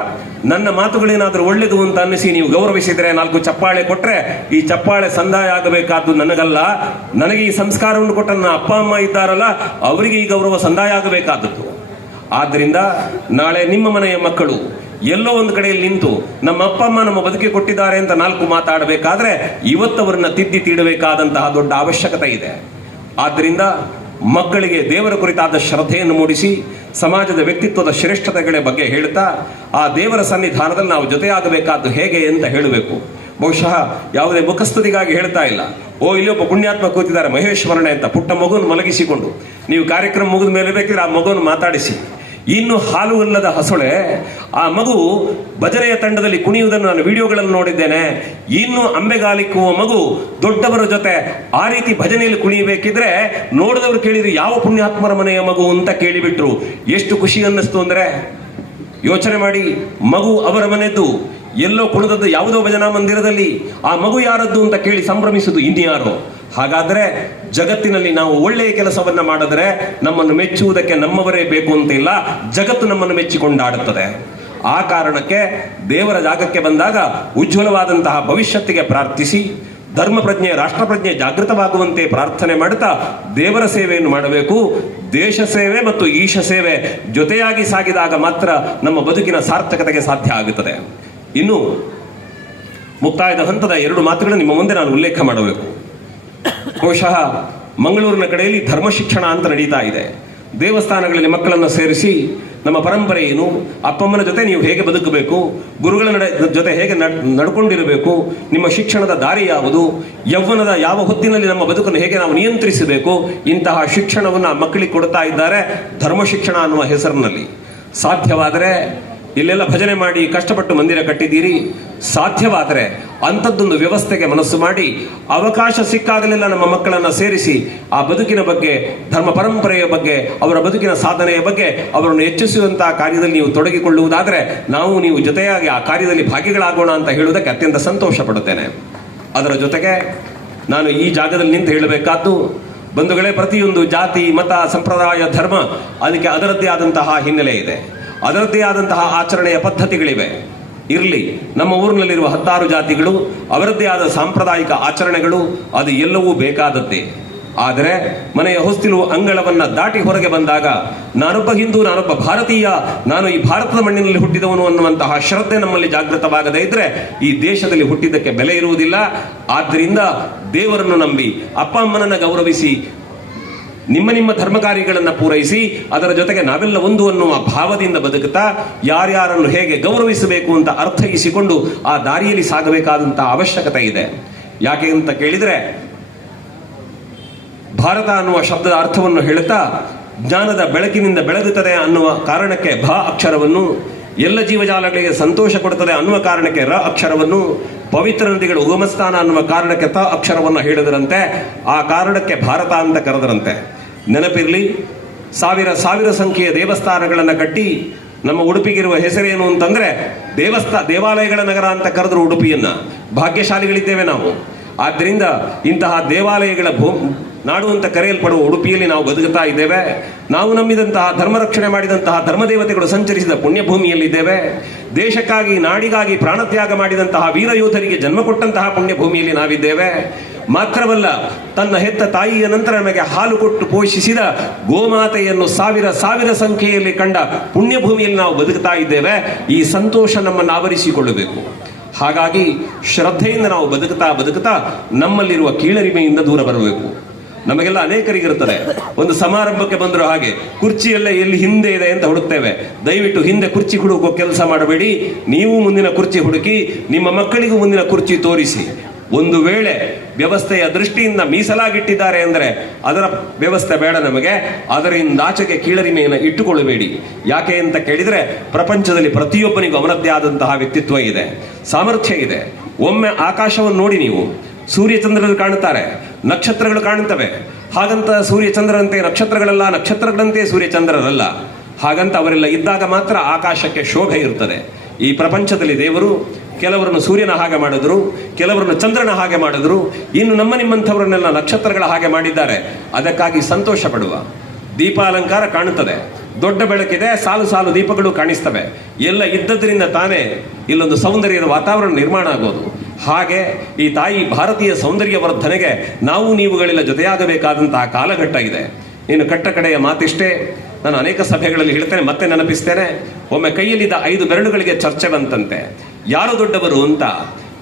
ನನ್ನ ಮಾತುಗಳೇನಾದರೂ ಒಳ್ಳೆಯದು ಅಂತ ಅನ್ನಿಸಿ ನೀವು ಗೌರವಿಸಿದರೆ 4 ಚಪ್ಪಾಳೆ ಕೊಟ್ಟರೆ ಈ ಚಪ್ಪಾಳೆ ಸಂದಾಯ ಆಗಬೇಕಾದ್ದು ನನಗಲ್ಲ, ನನಗೆ ಈ ಸಂಸ್ಕಾರವನ್ನು ಕೊಟ್ಟ ನನ್ನ ಅಪ್ಪ ಅಮ್ಮ ಇದ್ದಾರಲ್ಲ ಅವರಿಗೆ ಈ ಗೌರವ ಸಂದಾಯ ಆಗಬೇಕಾದದ್ದು. ಆದ್ದರಿಂದ ನಾಳೆ ನಿಮ್ಮ ಮನೆಯ ಮಕ್ಕಳು ಎಲ್ಲೋ ಒಂದು ಕಡೆಯಲ್ಲಿ ನಿಂತು ನಮ್ಮ ಅಪ್ಪ ಅಮ್ಮ ನಮ್ಮ ಬದುಕಿ ಕೊಟ್ಟಿದ್ದಾರೆ ಅಂತ 4 ಮಾತಾಡಬೇಕಾದ್ರೆ ಇವತ್ತವರನ್ನ ತಿದ್ದಿ ತೀಡಬೇಕಾದಂತಹ ದೊಡ್ಡ ಅವಶ್ಯಕತೆ ಇದೆ. ಆದ್ದರಿಂದ ಮಕ್ಕಳಿಗೆ ದೇವರ ಕುರಿತಾದ ಶ್ರದ್ಧೆಯನ್ನು ಮೂಡಿಸಿ ಸಮಾಜದ ವ್ಯಕ್ತಿತ್ವದ ಶ್ರೇಷ್ಠತೆಗಳ ಬಗ್ಗೆ ಹೇಳ್ತಾ ಆ ದೇವರ ಸನ್ನಿಧಾನದಲ್ಲಿ ನಾವು ಜೊತೆಯಾಗಬೇಕಾದ್ದು ಹೇಗೆ ಅಂತ ಹೇಳಬೇಕು. ಬಹುಶಃ ಯಾವುದೇ ಮುಖಸ್ತುತಿಗಾಗಿ ಹೇಳ್ತಾ ಇಲ್ಲ. ಇಲ್ಲಿ ಒಬ್ಬ ಪುಣ್ಯಾತ್ಮ ಕೂತಿದ್ದಾರೆ ಮಹೇಶ್ವರನೇ ಅಂತ, ಪುಟ್ಟ ಮಗುವನ್ನು ಮಲಗಿಸಿಕೊಂಡು ನೀವು ಕಾರ್ಯಕ್ರಮ ಮುಗಿದ ಮೇಲೆ ಬೇಕಿದ್ರೆ ಆ ಮಗುವನ್ನು ಮಾತಾಡಿಸಿ. ಇನ್ನು ಹಾಲು ಇಲ್ಲದ ಹಸುಳೆ ಆ ಮಗು ಭಜನೆಯ ತಂಡದಲ್ಲಿ ಕುಣಿಯುವುದನ್ನು ನಾನು ವಿಡಿಯೋಗಳಲ್ಲಿ ನೋಡಿದ್ದೇನೆ. ಇನ್ನು ಅಂಬೆಗಾಲಿಕ್ಕುವ ಮಗು ದೊಡ್ಡವರ ಜೊತೆ ಆ ರೀತಿ ಭಜನೆಯಲ್ಲಿ ಕುಣಿಯಬೇಕಿದ್ರೆ ನೋಡಿದವರು ಕೇಳಿದ್ರು ಯಾವ ಪುಣ್ಯಾತ್ಮರ ಮನೆಯ ಮಗು ಅಂತ ಕೇಳಿಬಿಟ್ರು. ಎಷ್ಟು ಖುಷಿ ಅನ್ನಿಸ್ತು ಅಂದ್ರೆ ಯೋಚನೆ ಮಾಡಿ. ಮಗು ಅವರ ಮನೆಯದ್ದು, ಎಲ್ಲೋ ಕುಣಿದದ್ದು ಯಾವುದೋ ಭಜನಾ ಮಂದಿರದಲ್ಲಿ, ಆ ಮಗು ಯಾರದ್ದು ಅಂತ ಕೇಳಿ ಸಂಭ್ರಮಿಸುವುದು ಇನ್ಯಾರೋ. ಹಾಗಾದ್ರೆ ಜಗತ್ತಿನಲ್ಲಿ ನಾವು ಒಳ್ಳೆಯ ಕೆಲಸವನ್ನ ಮಾಡಿದ್ರೆ ನಮ್ಮನ್ನು ಮೆಚ್ಚುವುದಕ್ಕೆ ನಮ್ಮವರೇ ಬೇಕು ಅಂತ ಇಲ್ಲ, ಜಗತ್ತು ನಮ್ಮನ್ನು ಮೆಚ್ಚಿಕೊಂಡಾಡುತ್ತದೆ. ಆ ಕಾರಣಕ್ಕೆ ದೇವರ ಜಾಗಕ್ಕೆ ಬಂದಾಗ ಉಜ್ವಲವಾದಂತಹ ಭವಿಷ್ಯತ್ತಿಗೆ ಪ್ರಾರ್ಥಿಸಿ ಧರ್ಮ ಪ್ರಜ್ಞೆ ರಾಷ್ಟ್ರ ಪ್ರಜ್ಞೆ ಜಾಗೃತವಾಗುವಂತೆ ಪ್ರಾರ್ಥನೆ ಮಾಡುತ್ತಾ ದೇವರ ಸೇವೆಯನ್ನು ಮಾಡಬೇಕು. ದೇಶ ಸೇವೆ ಮತ್ತು ಈಶ ಸೇವೆ ಜೊತೆಯಾಗಿ ಸಾಗಿದಾಗ ಮಾತ್ರ ನಮ್ಮ ಬದುಕಿನ ಸಾರ್ಥಕತೆಗೆ ಸಾಧ್ಯ ಆಗುತ್ತದೆ. ಇನ್ನು ಮುಕ್ತಾಯದ ಹಂತದ 2 ಮಾತುಗಳನ್ನು ನಿಮ್ಮ ಮುಂದೆ ನಾನು ಉಲ್ಲೇಖ ಮಾಡಬೇಕು. ಬಹುಶಃ ಮಂಗಳೂರಿನ ಕಡೆಯಲ್ಲಿ ಧರ್ಮ ಶಿಕ್ಷಣ ಅಂತ ನಡೀತಾ ಇದೆ. ದೇವಸ್ಥಾನಗಳಲ್ಲಿ ಮಕ್ಕಳನ್ನು ಸೇರಿಸಿ ನಮ್ಮ ಪರಂಪರೆ ಏನು, ಅಪ್ಪಮ್ಮನ ಜೊತೆ ನೀವು ಹೇಗೆ ಬದುಕಬೇಕು, ಗುರುಗಳ ಜೊತೆ ಹೇಗೆ ನಡ್ಕೊಂಡಿರಬೇಕು, ನಿಮ್ಮ ಶಿಕ್ಷಣದ ದಾರಿ ಯಾವುದು, ಯೌವನದ ಯಾವ ಹೊತ್ತಿನಲ್ಲಿ ನಮ್ಮ ಬದುಕನ್ನು ಹೇಗೆ ನಾವು ನಿಯಂತ್ರಿಸಬೇಕು, ಇಂತಹ ಶಿಕ್ಷಣವನ್ನು ಮಕ್ಕಳಿಗೆ ಕೊಡ್ತಾ ಇದ್ದಾರೆ ಧರ್ಮ ಶಿಕ್ಷಣ ಅನ್ನುವ ಹೆಸರಿನಲ್ಲಿ. ಸಾಧ್ಯವಾದರೆ ಇಲ್ಲೆಲ್ಲ ಭಜನೆ ಮಾಡಿ ಕಷ್ಟಪಟ್ಟು ಮಂದಿರ ಕಟ್ಟಿದ್ದೀರಿ, ಸಾಧ್ಯವಾದರೆ ಅಂಥದ್ದೊಂದು ವ್ಯವಸ್ಥೆಗೆ ಮನಸ್ಸು ಮಾಡಿ ಅವಕಾಶ ಸಿಕ್ಕಾಗಲೆಲ್ಲ ನಮ್ಮ ಮಕ್ಕಳನ್ನು ಸೇರಿಸಿ ಆ ಬದುಕಿನ ಬಗ್ಗೆ, ಧರ್ಮ ಪರಂಪರೆಯ ಬಗ್ಗೆ, ಅವರ ಬದುಕಿನ ಸಾಧನೆಯ ಬಗ್ಗೆ ಅವರನ್ನು ಹೆಚ್ಚಿಸುವಂತಹ ಕಾರ್ಯದಲ್ಲಿ ನೀವು ತೊಡಗಿಕೊಳ್ಳುವುದಾದರೆ ನಾವು ನೀವು ಜೊತೆಯಾಗಿ ಆ ಕಾರ್ಯದಲ್ಲಿ ಭಾಗಿಗಳಾಗೋಣ ಅಂತ ಹೇಳುವುದಕ್ಕೆ ಅತ್ಯಂತ ಸಂತೋಷ ಪಡುತ್ತೇನೆ. ಅದರ ಜೊತೆಗೆ ನಾನು ಈ ಜಾಗದಲ್ಲಿ ನಿಂತು ಹೇಳಬೇಕಾದ್ದು, ಬಂಧುಗಳೇ, ಪ್ರತಿಯೊಂದು ಜಾತಿ ಮತ ಸಂಪ್ರದಾಯ ಧರ್ಮ ಅದಕ್ಕೆ ಅದರದ್ದೇ ಆದಂತಹ ಹಿನ್ನೆಲೆ ಇದೆ, ಅದರದ್ದೇ ಆದಂತಹ ಆಚರಣೆಯ ಪದ್ಧತಿಗಳಿವೆ. ಇರಲಿ, ನಮ್ಮ ಊರಿನಲ್ಲಿರುವ 16 ಜಾತಿಗಳು ಅವರದ್ದೇ ಆದ ಸಾಂಪ್ರದಾಯಿಕ ಆಚರಣೆಗಳು, ಅದು ಎಲ್ಲವೂ ಬೇಕಾದದ್ದೇ. ಆದರೆ ಮನೆಯ ಹೊಸ್ತಿಲು ಅಂಗಳವನ್ನ ದಾಟಿ ಹೊರಗೆ ಬಂದಾಗ ನಾನೊಬ್ಬ ಹಿಂದೂ, ನಾನೊಬ್ಬ ಭಾರತೀಯ, ನಾನು ಈ ಭಾರತದ ಮಣ್ಣಿನಲ್ಲಿ ಹುಟ್ಟಿದವನು ಅನ್ನುವಂತಹ ಶ್ರದ್ಧೆ ನಮ್ಮಲ್ಲಿ ಜಾಗೃತವಾಗದೇ ಇದ್ರೆ ಈ ದೇಶದಲ್ಲಿ ಹುಟ್ಟಿದ್ದಕ್ಕೆ ಬೆಲೆ ಇರುವುದಿಲ್ಲ. ಆದ್ದರಿಂದ ದೇವರನ್ನು ನಂಬಿ ಅಪ್ಪ ಅಮ್ಮನನ್ನು ಗೌರವಿಸಿ ನಿಮ್ಮ ಧರ್ಮ ಕಾರ್ಯಗಳನ್ನು ಪೂರೈಸಿ ಅದರ ಜೊತೆಗೆ ನಾವೆಲ್ಲ ಒಂದು ಅನ್ನುವ ಭಾವದಿಂದ ಬದುಕುತ್ತಾ ಯಾರ್ಯಾರನ್ನು ಹೇಗೆ ಗೌರವಿಸಬೇಕು ಅಂತ ಅರ್ಥೈಸಿಕೊಂಡು ಆ ದಾರಿಯಲ್ಲಿ ಸಾಗಬೇಕಾದಂತಹ ಅವಶ್ಯಕತೆ ಇದೆ. ಯಾಕೆ ಅಂತ ಕೇಳಿದ್ರೆ, ಭಾರತ ಅನ್ನುವ ಶಬ್ದದ ಅರ್ಥವನ್ನು ಹೇಳುತ್ತಾ ಜ್ಞಾನದ ಬೆಳಕಿನಿಂದ ಬೆಳಗುತ್ತದೆ ಅನ್ನುವ ಕಾರಣಕ್ಕೆ ಭ ಅಕ್ಷರವನ್ನು, ಎಲ್ಲ ಜೀವಜಾಲಗಳಿಗೆ ಸಂತೋಷ ಕೊಡುತ್ತದೆ ಅನ್ನುವ ಕಾರಣಕ್ಕೆ ರ ಅಕ್ಷರವನ್ನು, ಪವಿತ್ರ ನದಿಗಳ ಉಗಮಸ್ಥಾನ ಅನ್ನುವ ಕಾರಣಕ್ಕೆ ತ ಅಕ್ಷರವನ್ನು ಹೇಳಿದರಂತೆ, ಆ ಕಾರಣಕ್ಕೆ ಭಾರತ ಅಂತ ಕರೆದರಂತೆ. ನೆನಪಿರಲಿ, ಸಾವಿರ ಸಾವಿರ ಸಂಖ್ಯೆಯ ದೇವಸ್ಥಾನಗಳನ್ನು ಕಟ್ಟಿ ನಮ್ಮ ಉಡುಪಿಗಿರುವ ಹೆಸರೇನು ಅಂತಂದ್ರೆ ದೇವಾಲಯಗಳ ನಗರ ಅಂತ ಕರೆದ್ರು ಉಡುಪಿಯನ್ನ. ಭಾಗ್ಯಶಾಲಿಗಳಿದ್ದೇವೆ ನಾವು. ಆದ್ದರಿಂದ ಇಂತಹ ದೇವಾಲಯಗಳ ನಾಡು ಅಂತ ಕರೆಯಲ್ಪಡುವ ಉಡುಪಿಯಲ್ಲಿ ನಾವು ಬದುಕುತ್ತಾ ಇದ್ದೇವೆ. ನಾವು ನಂಬಿದಂತಹ ಧರ್ಮ ರಕ್ಷಣೆ ಮಾಡಿದಂತಹ ಧರ್ಮದೇವತೆಗಳು ಸಂಚರಿಸಿದ ಪುಣ್ಯಭೂಮಿಯಲ್ಲಿದ್ದೇವೆ. ದೇಶಕ್ಕಾಗಿ ನಾಡಿಗಾಗಿ ಪ್ರಾಣತ್ಯಾಗ ಮಾಡಿದಂತಹ ವೀರಯೋಧರಿಗೆ ಜನ್ಮ ಕೊಟ್ಟಂತಹ ಪುಣ್ಯಭೂಮಿಯಲ್ಲಿ ನಾವಿದ್ದೇವೆ. ಮಾತ್ರವಲ್ಲ, ತನ್ನ ಹೆತ್ತ ತಾಯಿಯ ನಂತರ ನಮಗೆ ಹಾಲು ಕೊಟ್ಟು ಪೋಷಿಸಿದ ಗೋಮಾತೆಯನ್ನು ಸಾವಿರ ಸಾವಿರ ಸಂಖ್ಯೆಯಲ್ಲಿ ಕಂಡ ಪುಣ್ಯಭೂಮಿಯಲ್ಲಿ ನಾವು ಬದುಕುತ್ತಾ ಇದ್ದೇವೆ. ಈ ಸಂತೋಷ ನಮ್ಮನ್ನು ಆವರಿಸಿಕೊಳ್ಳಬೇಕು. ಹಾಗಾಗಿ ಶ್ರದ್ಧೆಯಿಂದ ನಾವು ಬದುಕುತ್ತಾ ನಮ್ಮಲ್ಲಿರುವ ಕೀಳರಿಮೆಯಿಂದ ದೂರ ಬರಬೇಕು. ನಮಗೆಲ್ಲ ಅನೇಕರಿಗಿರುತ್ತದೆ, ಒಂದು ಸಮಾರಂಭಕ್ಕೆ ಬಂದರೂ ಹಾಗೆ ಕುರ್ಚಿಯೆಲ್ಲ ಎಲ್ಲಿ ಹಿಂದೆ ಇದೆ ಅಂತ ಹುಡುಕ್ತೇವೆ. ದಯವಿಟ್ಟು ಹಿಂದೆ ಕುರ್ಚಿ ಹುಡುಕೋ ಕೆಲಸ ಮಾಡಬೇಡಿ. ನೀವು ಮುಂದಿನ ಕುರ್ಚಿ ಹುಡುಕಿ ನಿಮ್ಮ ಮಕ್ಕಳಿಗೂ ಮುಂದಿನ ಕುರ್ಚಿ ತೋರಿಸಿ. ಒಂದು ವೇಳೆ ವ್ಯವಸ್ಥೆಯ ದೃಷ್ಟಿಯಿಂದ ಮೀಸಲಾಗಿಟ್ಟಿದ್ದಾರೆ ಅಂದರೆ ಅದರ ವ್ಯವಸ್ಥೆ ಬೇಡ ನಮಗೆ. ಅದರಿಂದ ಆಚೆಗೆ ಕೀಳರಿಮೆಯನ್ನು ಇಟ್ಟುಕೊಳ್ಳಬೇಡಿ. ಯಾಕೆ ಅಂತ ಕೇಳಿದರೆ, ಪ್ರಪಂಚದಲ್ಲಿ ಪ್ರತಿಯೊಬ್ಬನಿಗೂ ಅವನದ್ದೇ ಆದಂತಹ ವ್ಯಕ್ತಿತ್ವ ಇದೆ, ಸಾಮರ್ಥ್ಯ ಇದೆ. ಒಮ್ಮೆ ಆಕಾಶವನ್ನು ನೋಡಿ ನೀವು, ಸೂರ್ಯಚಂದ್ರರು ಕಾಣುತ್ತಾರೆ, ನಕ್ಷತ್ರಗಳು ಕಾಣುತ್ತವೆ. ಹಾಗಂತ ಸೂರ್ಯಚಂದ್ರರಂತೆ ನಕ್ಷತ್ರಗಳೆಲ್ಲ, ನಕ್ಷತ್ರಗಳಂತೆ ಸೂರ್ಯಚಂದ್ರರಲ್ಲ. ಹಾಗಂತ ಅವರೆಲ್ಲ ಇದ್ದಾಗ ಮಾತ್ರ ಆಕಾಶಕ್ಕೆ ಶೋಭೆ ಇರುತ್ತದೆ. ಈ ಪ್ರಪಂಚದಲ್ಲಿ ದೇವರು ಕೆಲವರನ್ನು ಸೂರ್ಯನ ಹಾಗೆ ಮಾಡಿದ್ರು, ಕೆಲವರನ್ನು ಚಂದ್ರನ ಹಾಗೆ ಮಾಡಿದ್ರು, ಇನ್ನು ನಿಮ್ಮಂಥವರನ್ನೆಲ್ಲ ನಕ್ಷತ್ರಗಳ ಹಾಗೆ ಮಾಡಿದ್ದಾರೆ. ಅದಕ್ಕಾಗಿ ಸಂತೋಷ ಪಡುವ. ದೀಪಾಲಂಕಾರ ಕಾಣುತ್ತದೆ, ದೊಡ್ಡ ಬೆಳಕಿದೆ, ಸಾಲು ಸಾಲು ದೀಪಗಳು ಕಾಣಿಸ್ತವೆ. ಎಲ್ಲ ಇದ್ದದ್ರಿಂದ ತಾನೇ ಇಲ್ಲೊಂದು ಸೌಂದರ್ಯದ ವಾತಾವರಣ ನಿರ್ಮಾಣ ಆಗೋದು. ಹಾಗೆ ಈ ತಾಯಿ ಭಾರತೀಯ ಸೌಂದರ್ಯ ವರ್ಧನೆಗೆ ನಾವು ನೀವುಗಳೆಲ್ಲ ಜೊತೆಯಾಗಬೇಕಾದಂತಹ ಕಾಲಘಟ್ಟ ಇದೆ. ಇನ್ನು ಕಟ್ಟ ಕಡೆಯ ಮಾತಿಷ್ಟೇ. ನಾನು ಅನೇಕ ಸಭೆಗಳಲ್ಲಿ ಹೇಳ್ತೇನೆ, ಮತ್ತೆ ನೆನಪಿಸ್ತೇನೆ. ಒಮ್ಮೆ ಕೈಯಲ್ಲಿದ್ದ 5 ಬೆರಳುಗಳಿಗೆ ಚರ್ಚೆ ಬಂತಂತೆ, ಯಾರು ದೊಡ್ಡವರು ಅಂತ.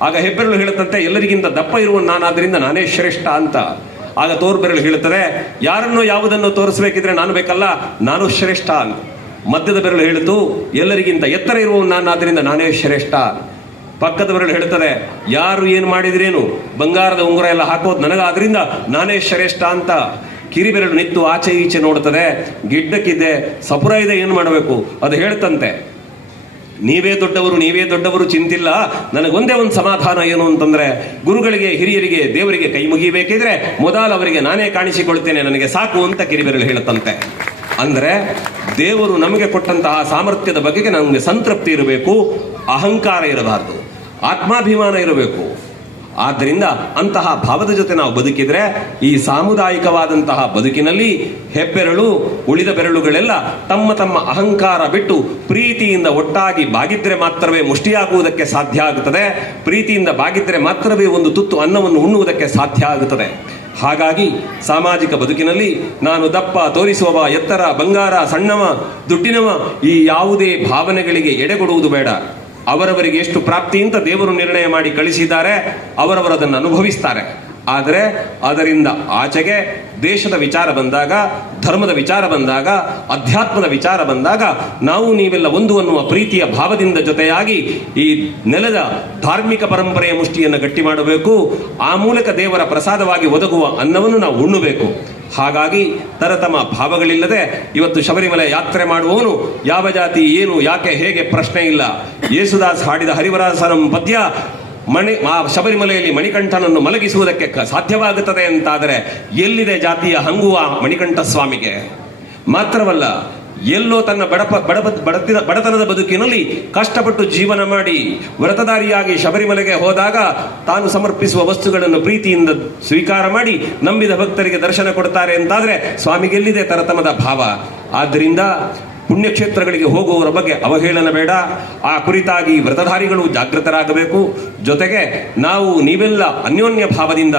ಆಗ ಹೆಬ್ಬೆರಳು ಹೇಳುತ್ತಂತೆ, ಎಲ್ಲರಿಗಿಂತ ದಪ್ಪ ಇರುವ ನಾನಾದ್ರಿಂದ ನಾನೇ ಶ್ರೇಷ್ಠ ಅಂತ. ಆಗ ತೋರ್ಬೆರಳು ಹೇಳುತ್ತದೆ, ಯಾರನ್ನು ಯಾವುದನ್ನು ತೋರಿಸ್ಬೇಕಿದ್ರೆ ನಾನು ಬೇಕಲ್ಲ, ನಾನು ಶ್ರೇಷ್ಠ ಅಂತ. ಮಧ್ಯದ ಬೆರಳು ಹೇಳಿತು, ಎಲ್ಲರಿಗಿಂತ ಎತ್ತರ ಇರುವ ನಾನಾದ್ರಿಂದ ನಾನೇ ಶ್ರೇಷ್ಠ. ಪಕ್ಕದ ಬೆರಳು ಹೇಳ್ತದೆ, ಯಾರು ಏನು ಮಾಡಿದ್ರೇನು, ಬಂಗಾರದ ಉಂಗುರ ಎಲ್ಲ ಹಾಕೋದು ನನಗಾದ್ರಿಂದ ನಾನೇ ಶ್ರೇಷ್ಠ ಅಂತ. ಕಿರಿಬೆರಳು ನಿತ್ತು ಆಚೆ ಈಚೆ ನೋಡ್ತದೆ, ಗಿಡ್ಡಕ್ಕಿದೆ, ಸಪುರ ಇದೆ, ಏನು ಮಾಡಬೇಕು. ಅದು ಹೇಳ್ತಂತೆ, ನೀವೇ ದೊಡ್ಡವರು ಚಿಂತಿಲ್ಲ, ನನಗೊಂದೇ ಒಂದು ಸಮಾಧಾನ ಏನು ಅಂತಂದ್ರೆ, ಗುರುಗಳಿಗೆ, ಹಿರಿಯರಿಗೆ, ದೇವರಿಗೆ ಕೈ ಮುಗಿಬೇಕಿದ್ರೆ ಮೊದಲು ಅವರಿಗೆ ನಾನೇ ಕಾಣಿಸಿಕೊಳ್ತೇನೆ, ನನಗೆ ಸಾಕು ಅಂತ ಕಿರಿಬೆರಳು ಹೇಳುತ್ತಂತೆ. ಅಂದ್ರೆ ದೇವರು ನಮಗೆ ಕೊಟ್ಟಂತಹ ಸಾಮರ್ಥ್ಯದ ಬಗೆಗೆ ನಮಗೆ ಸಂತೃಪ್ತಿ ಇರಬೇಕು, ಅಹಂಕಾರ ಇರಬಾರದು, ಆತ್ಮಾಭಿಮಾನ ಇರಬೇಕು. ಆದ್ದರಿಂದ ಅಂತಹ ಭಾವದ ಜೊತೆ ನಾವು ಬದುಕಿದ್ರೆ ಈ ಸಾಮುದಾಯಿಕವಾದಂತಹ ಬದುಕಿನಲ್ಲಿ ಹೆಬ್ಬೆರಳು, ಉಳಿದ ಬೆರಳುಗಳೆಲ್ಲ ತಮ್ಮ ತಮ್ಮ ಅಹಂಕಾರ ಬಿಟ್ಟು ಪ್ರೀತಿಯಿಂದ ಒಟ್ಟಾಗಿ ಬಾಗಿದ್ರೆ ಮಾತ್ರವೇ ಮುಷ್ಟಿಯಾಗುವುದಕ್ಕೆ ಸಾಧ್ಯ ಆಗುತ್ತದೆ. ಪ್ರೀತಿಯಿಂದ ಬಾಗಿದ್ರೆ ಮಾತ್ರವೇ ಒಂದು ತುತ್ತು ಅನ್ನವನ್ನು ಉಣ್ಣುವುದಕ್ಕೆ ಸಾಧ್ಯ ಆಗುತ್ತದೆ. ಹಾಗಾಗಿ ಸಾಮಾಜಿಕ ಬದುಕಿನಲ್ಲಿ ನಾನು ದಪ್ಪ, ತೋರಿಸುವವ, ಎತ್ತರ, ಬಂಗಾರ, ಸಣ್ಣವ, ದುಡ್ಡಿನವ, ಈ ಯಾವುದೇ ಭಾವನೆಗಳಿಗೆ ಎಡೆಗೊಡುವುದು ಬೇಡ. ಅವರವರಿಗೆ ಎಷ್ಟು ಪ್ರಾಪ್ತಿ ಅಂತ ದೇವರು ನಿರ್ಣಯ ಮಾಡಿ ಕಳಿಸಿದ್ದಾರೆ, ಅವರವರದನ್ನು ಅನುಭವಿಸ್ತಾರೆ. ಆದರೆ ಅದರಿಂದ ಆಚೆಗೆ ದೇಶದ ವಿಚಾರ ಬಂದಾಗ, ಧರ್ಮದ ವಿಚಾರ ಬಂದಾಗ, ಅಧ್ಯಾತ್ಮದ ವಿಚಾರ ಬಂದಾಗ ನಾವು ನೀವೆಲ್ಲ ಒಂದು ಅನ್ನುವ ಪ್ರೀತಿಯ ಭಾವದಿಂದ ಜೊತೆಯಾಗಿ ಈ ನೆಲದ ಧಾರ್ಮಿಕ ಪರಂಪರೆಯ ಮುಷ್ಟಿಯನ್ನು ಗಟ್ಟಿ ಮಾಡಬೇಕು. ಆ ಮೂಲಕ ದೇವರ ಪ್ರಸಾದವಾಗಿ ಒದಗುವ ಅನ್ನವನ್ನು ನಾವು ಉಣ್ಣಬೇಕು. ಹಾಗಾಗಿ ತರತಮ ಭಾವಗಳಿಲ್ಲದೆ ಇವತ್ತು ಶಬರಿಮಲೆ ಯಾತ್ರೆ ಮಾಡುವವನು ಯಾವ ಜಾತಿ, ಏನು, ಯಾಕೆ, ಹೇಗೆ ಪ್ರಶ್ನೆ ಇಲ್ಲ. ಯೇಸುದಾಸ್ ಹಾಡಿದ ಹರಿವರಾಸನಂ ಪದ್ಯ ಶಬರಿಮಲೆಯಲ್ಲಿ ಮಣಿಕಂಠನನ್ನು ಮಲಗಿಸುವುದಕ್ಕೆ ಸಾಧ್ಯವಾಗುತ್ತದೆ ಅಂತಾದರೆ ಎಲ್ಲಿದೆ ಜಾತಿಯ ಹಂಗುವ ಮಣಿಕಂಠ ಸ್ವಾಮಿಗೆ? ಮಾತ್ರವಲ್ಲ, ಎಲ್ಲೋ ತನ್ನ ಬಡತನದ ಬದುಕಿನಲ್ಲಿ ಕಷ್ಟಪಟ್ಟು ಜೀವನ ಮಾಡಿ ವ್ರತಧಾರಿಯಾಗಿ ಶಬರಿಮಲೆಗೆ ಹೋದಾಗ ತಾನು ಸಮರ್ಪಿಸುವ ವಸ್ತುಗಳನ್ನು ಪ್ರೀತಿಯಿಂದ ಸ್ವೀಕಾರ ಮಾಡಿ ನಂಬಿದ ಭಕ್ತರಿಗೆ ದರ್ಶನ ಕೊಡ್ತಾರೆ ಅಂತಾದ್ರೆ ಸ್ವಾಮಿಗೆಲ್ಲಿದೆ ತರತಮದ ಭಾವ? ಆದ್ದರಿಂದ ಪುಣ್ಯಕ್ಷೇತ್ರಗಳಿಗೆ ಹೋಗುವವರ ಬಗ್ಗೆ ಅವಹೇಳನ ಬೇಡ. ಆ ಕುರಿತಾಗಿ ವ್ರತಧಾರಿಗಳು ಜಾಗೃತರಾಗಬೇಕು. ಜೊತೆಗೆ ನಾವು ನೀವೆಲ್ಲ ಅನ್ಯೋನ್ಯ ಭಾವದಿಂದ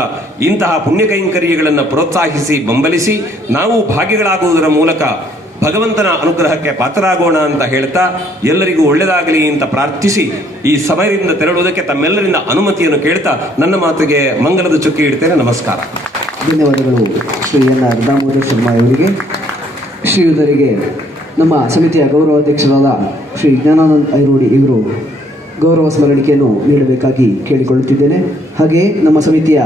ಇಂತಹ ಪುಣ್ಯ ಕೈಂಕರ್ಯಗಳನ್ನು ಪ್ರೋತ್ಸಾಹಿಸಿ ಬೆಂಬಲಿಸಿ ನಾವು ಭಾಗಿಗಳಾಗುವುದರ ಮೂಲಕ ಭಗವಂತನ ಅನುಗ್ರಹಕ್ಕೆ ಪಾತ್ರರಾಗೋಣ ಅಂತ ಹೇಳ್ತಾ ಎಲ್ಲರಿಗೂ ಒಳ್ಳೆಯದಾಗಲಿ ಅಂತ ಪ್ರಾರ್ಥಿಸಿ ಈ ಸಮಯದಿಂದ ತೆರಳುವುದಕ್ಕೆ ತಮ್ಮೆಲ್ಲರಿಂದ ಅನುಮತಿಯನ್ನು ಕೇಳ್ತಾ ನನ್ನ ಮಾತಿಗೆ ಮಂಗಲದ ಚುಕ್ಕಿ ಇಡ್ತೇನೆ. ನಮಸ್ಕಾರ. ಧನ್ಯವಾದಗಳು ಶ್ರೀ ಎನ್.ಆರ್. ದಾಮೋದರ ಶರ್ಮಾ ಅವರಿಗೆ. ಶ್ರೀಯುತರಿಗೆ ನಮ್ಮ ಸಮಿತಿಯ ಗೌರವಾಧ್ಯಕ್ಷರಾದ ಶ್ರೀ ಜ್ಞಾನಾನಂದ ಐರೋಡಿ ಇವರು ಗೌರವ ಸ್ಮರಣಿಕೆಯನ್ನು ನೀಡಬೇಕಾಗಿ ಕೇಳಿಕೊಳ್ಳುತ್ತಿದ್ದೇನೆ. ಹಾಗೆಯೇ ನಮ್ಮ ಸಮಿತಿಯ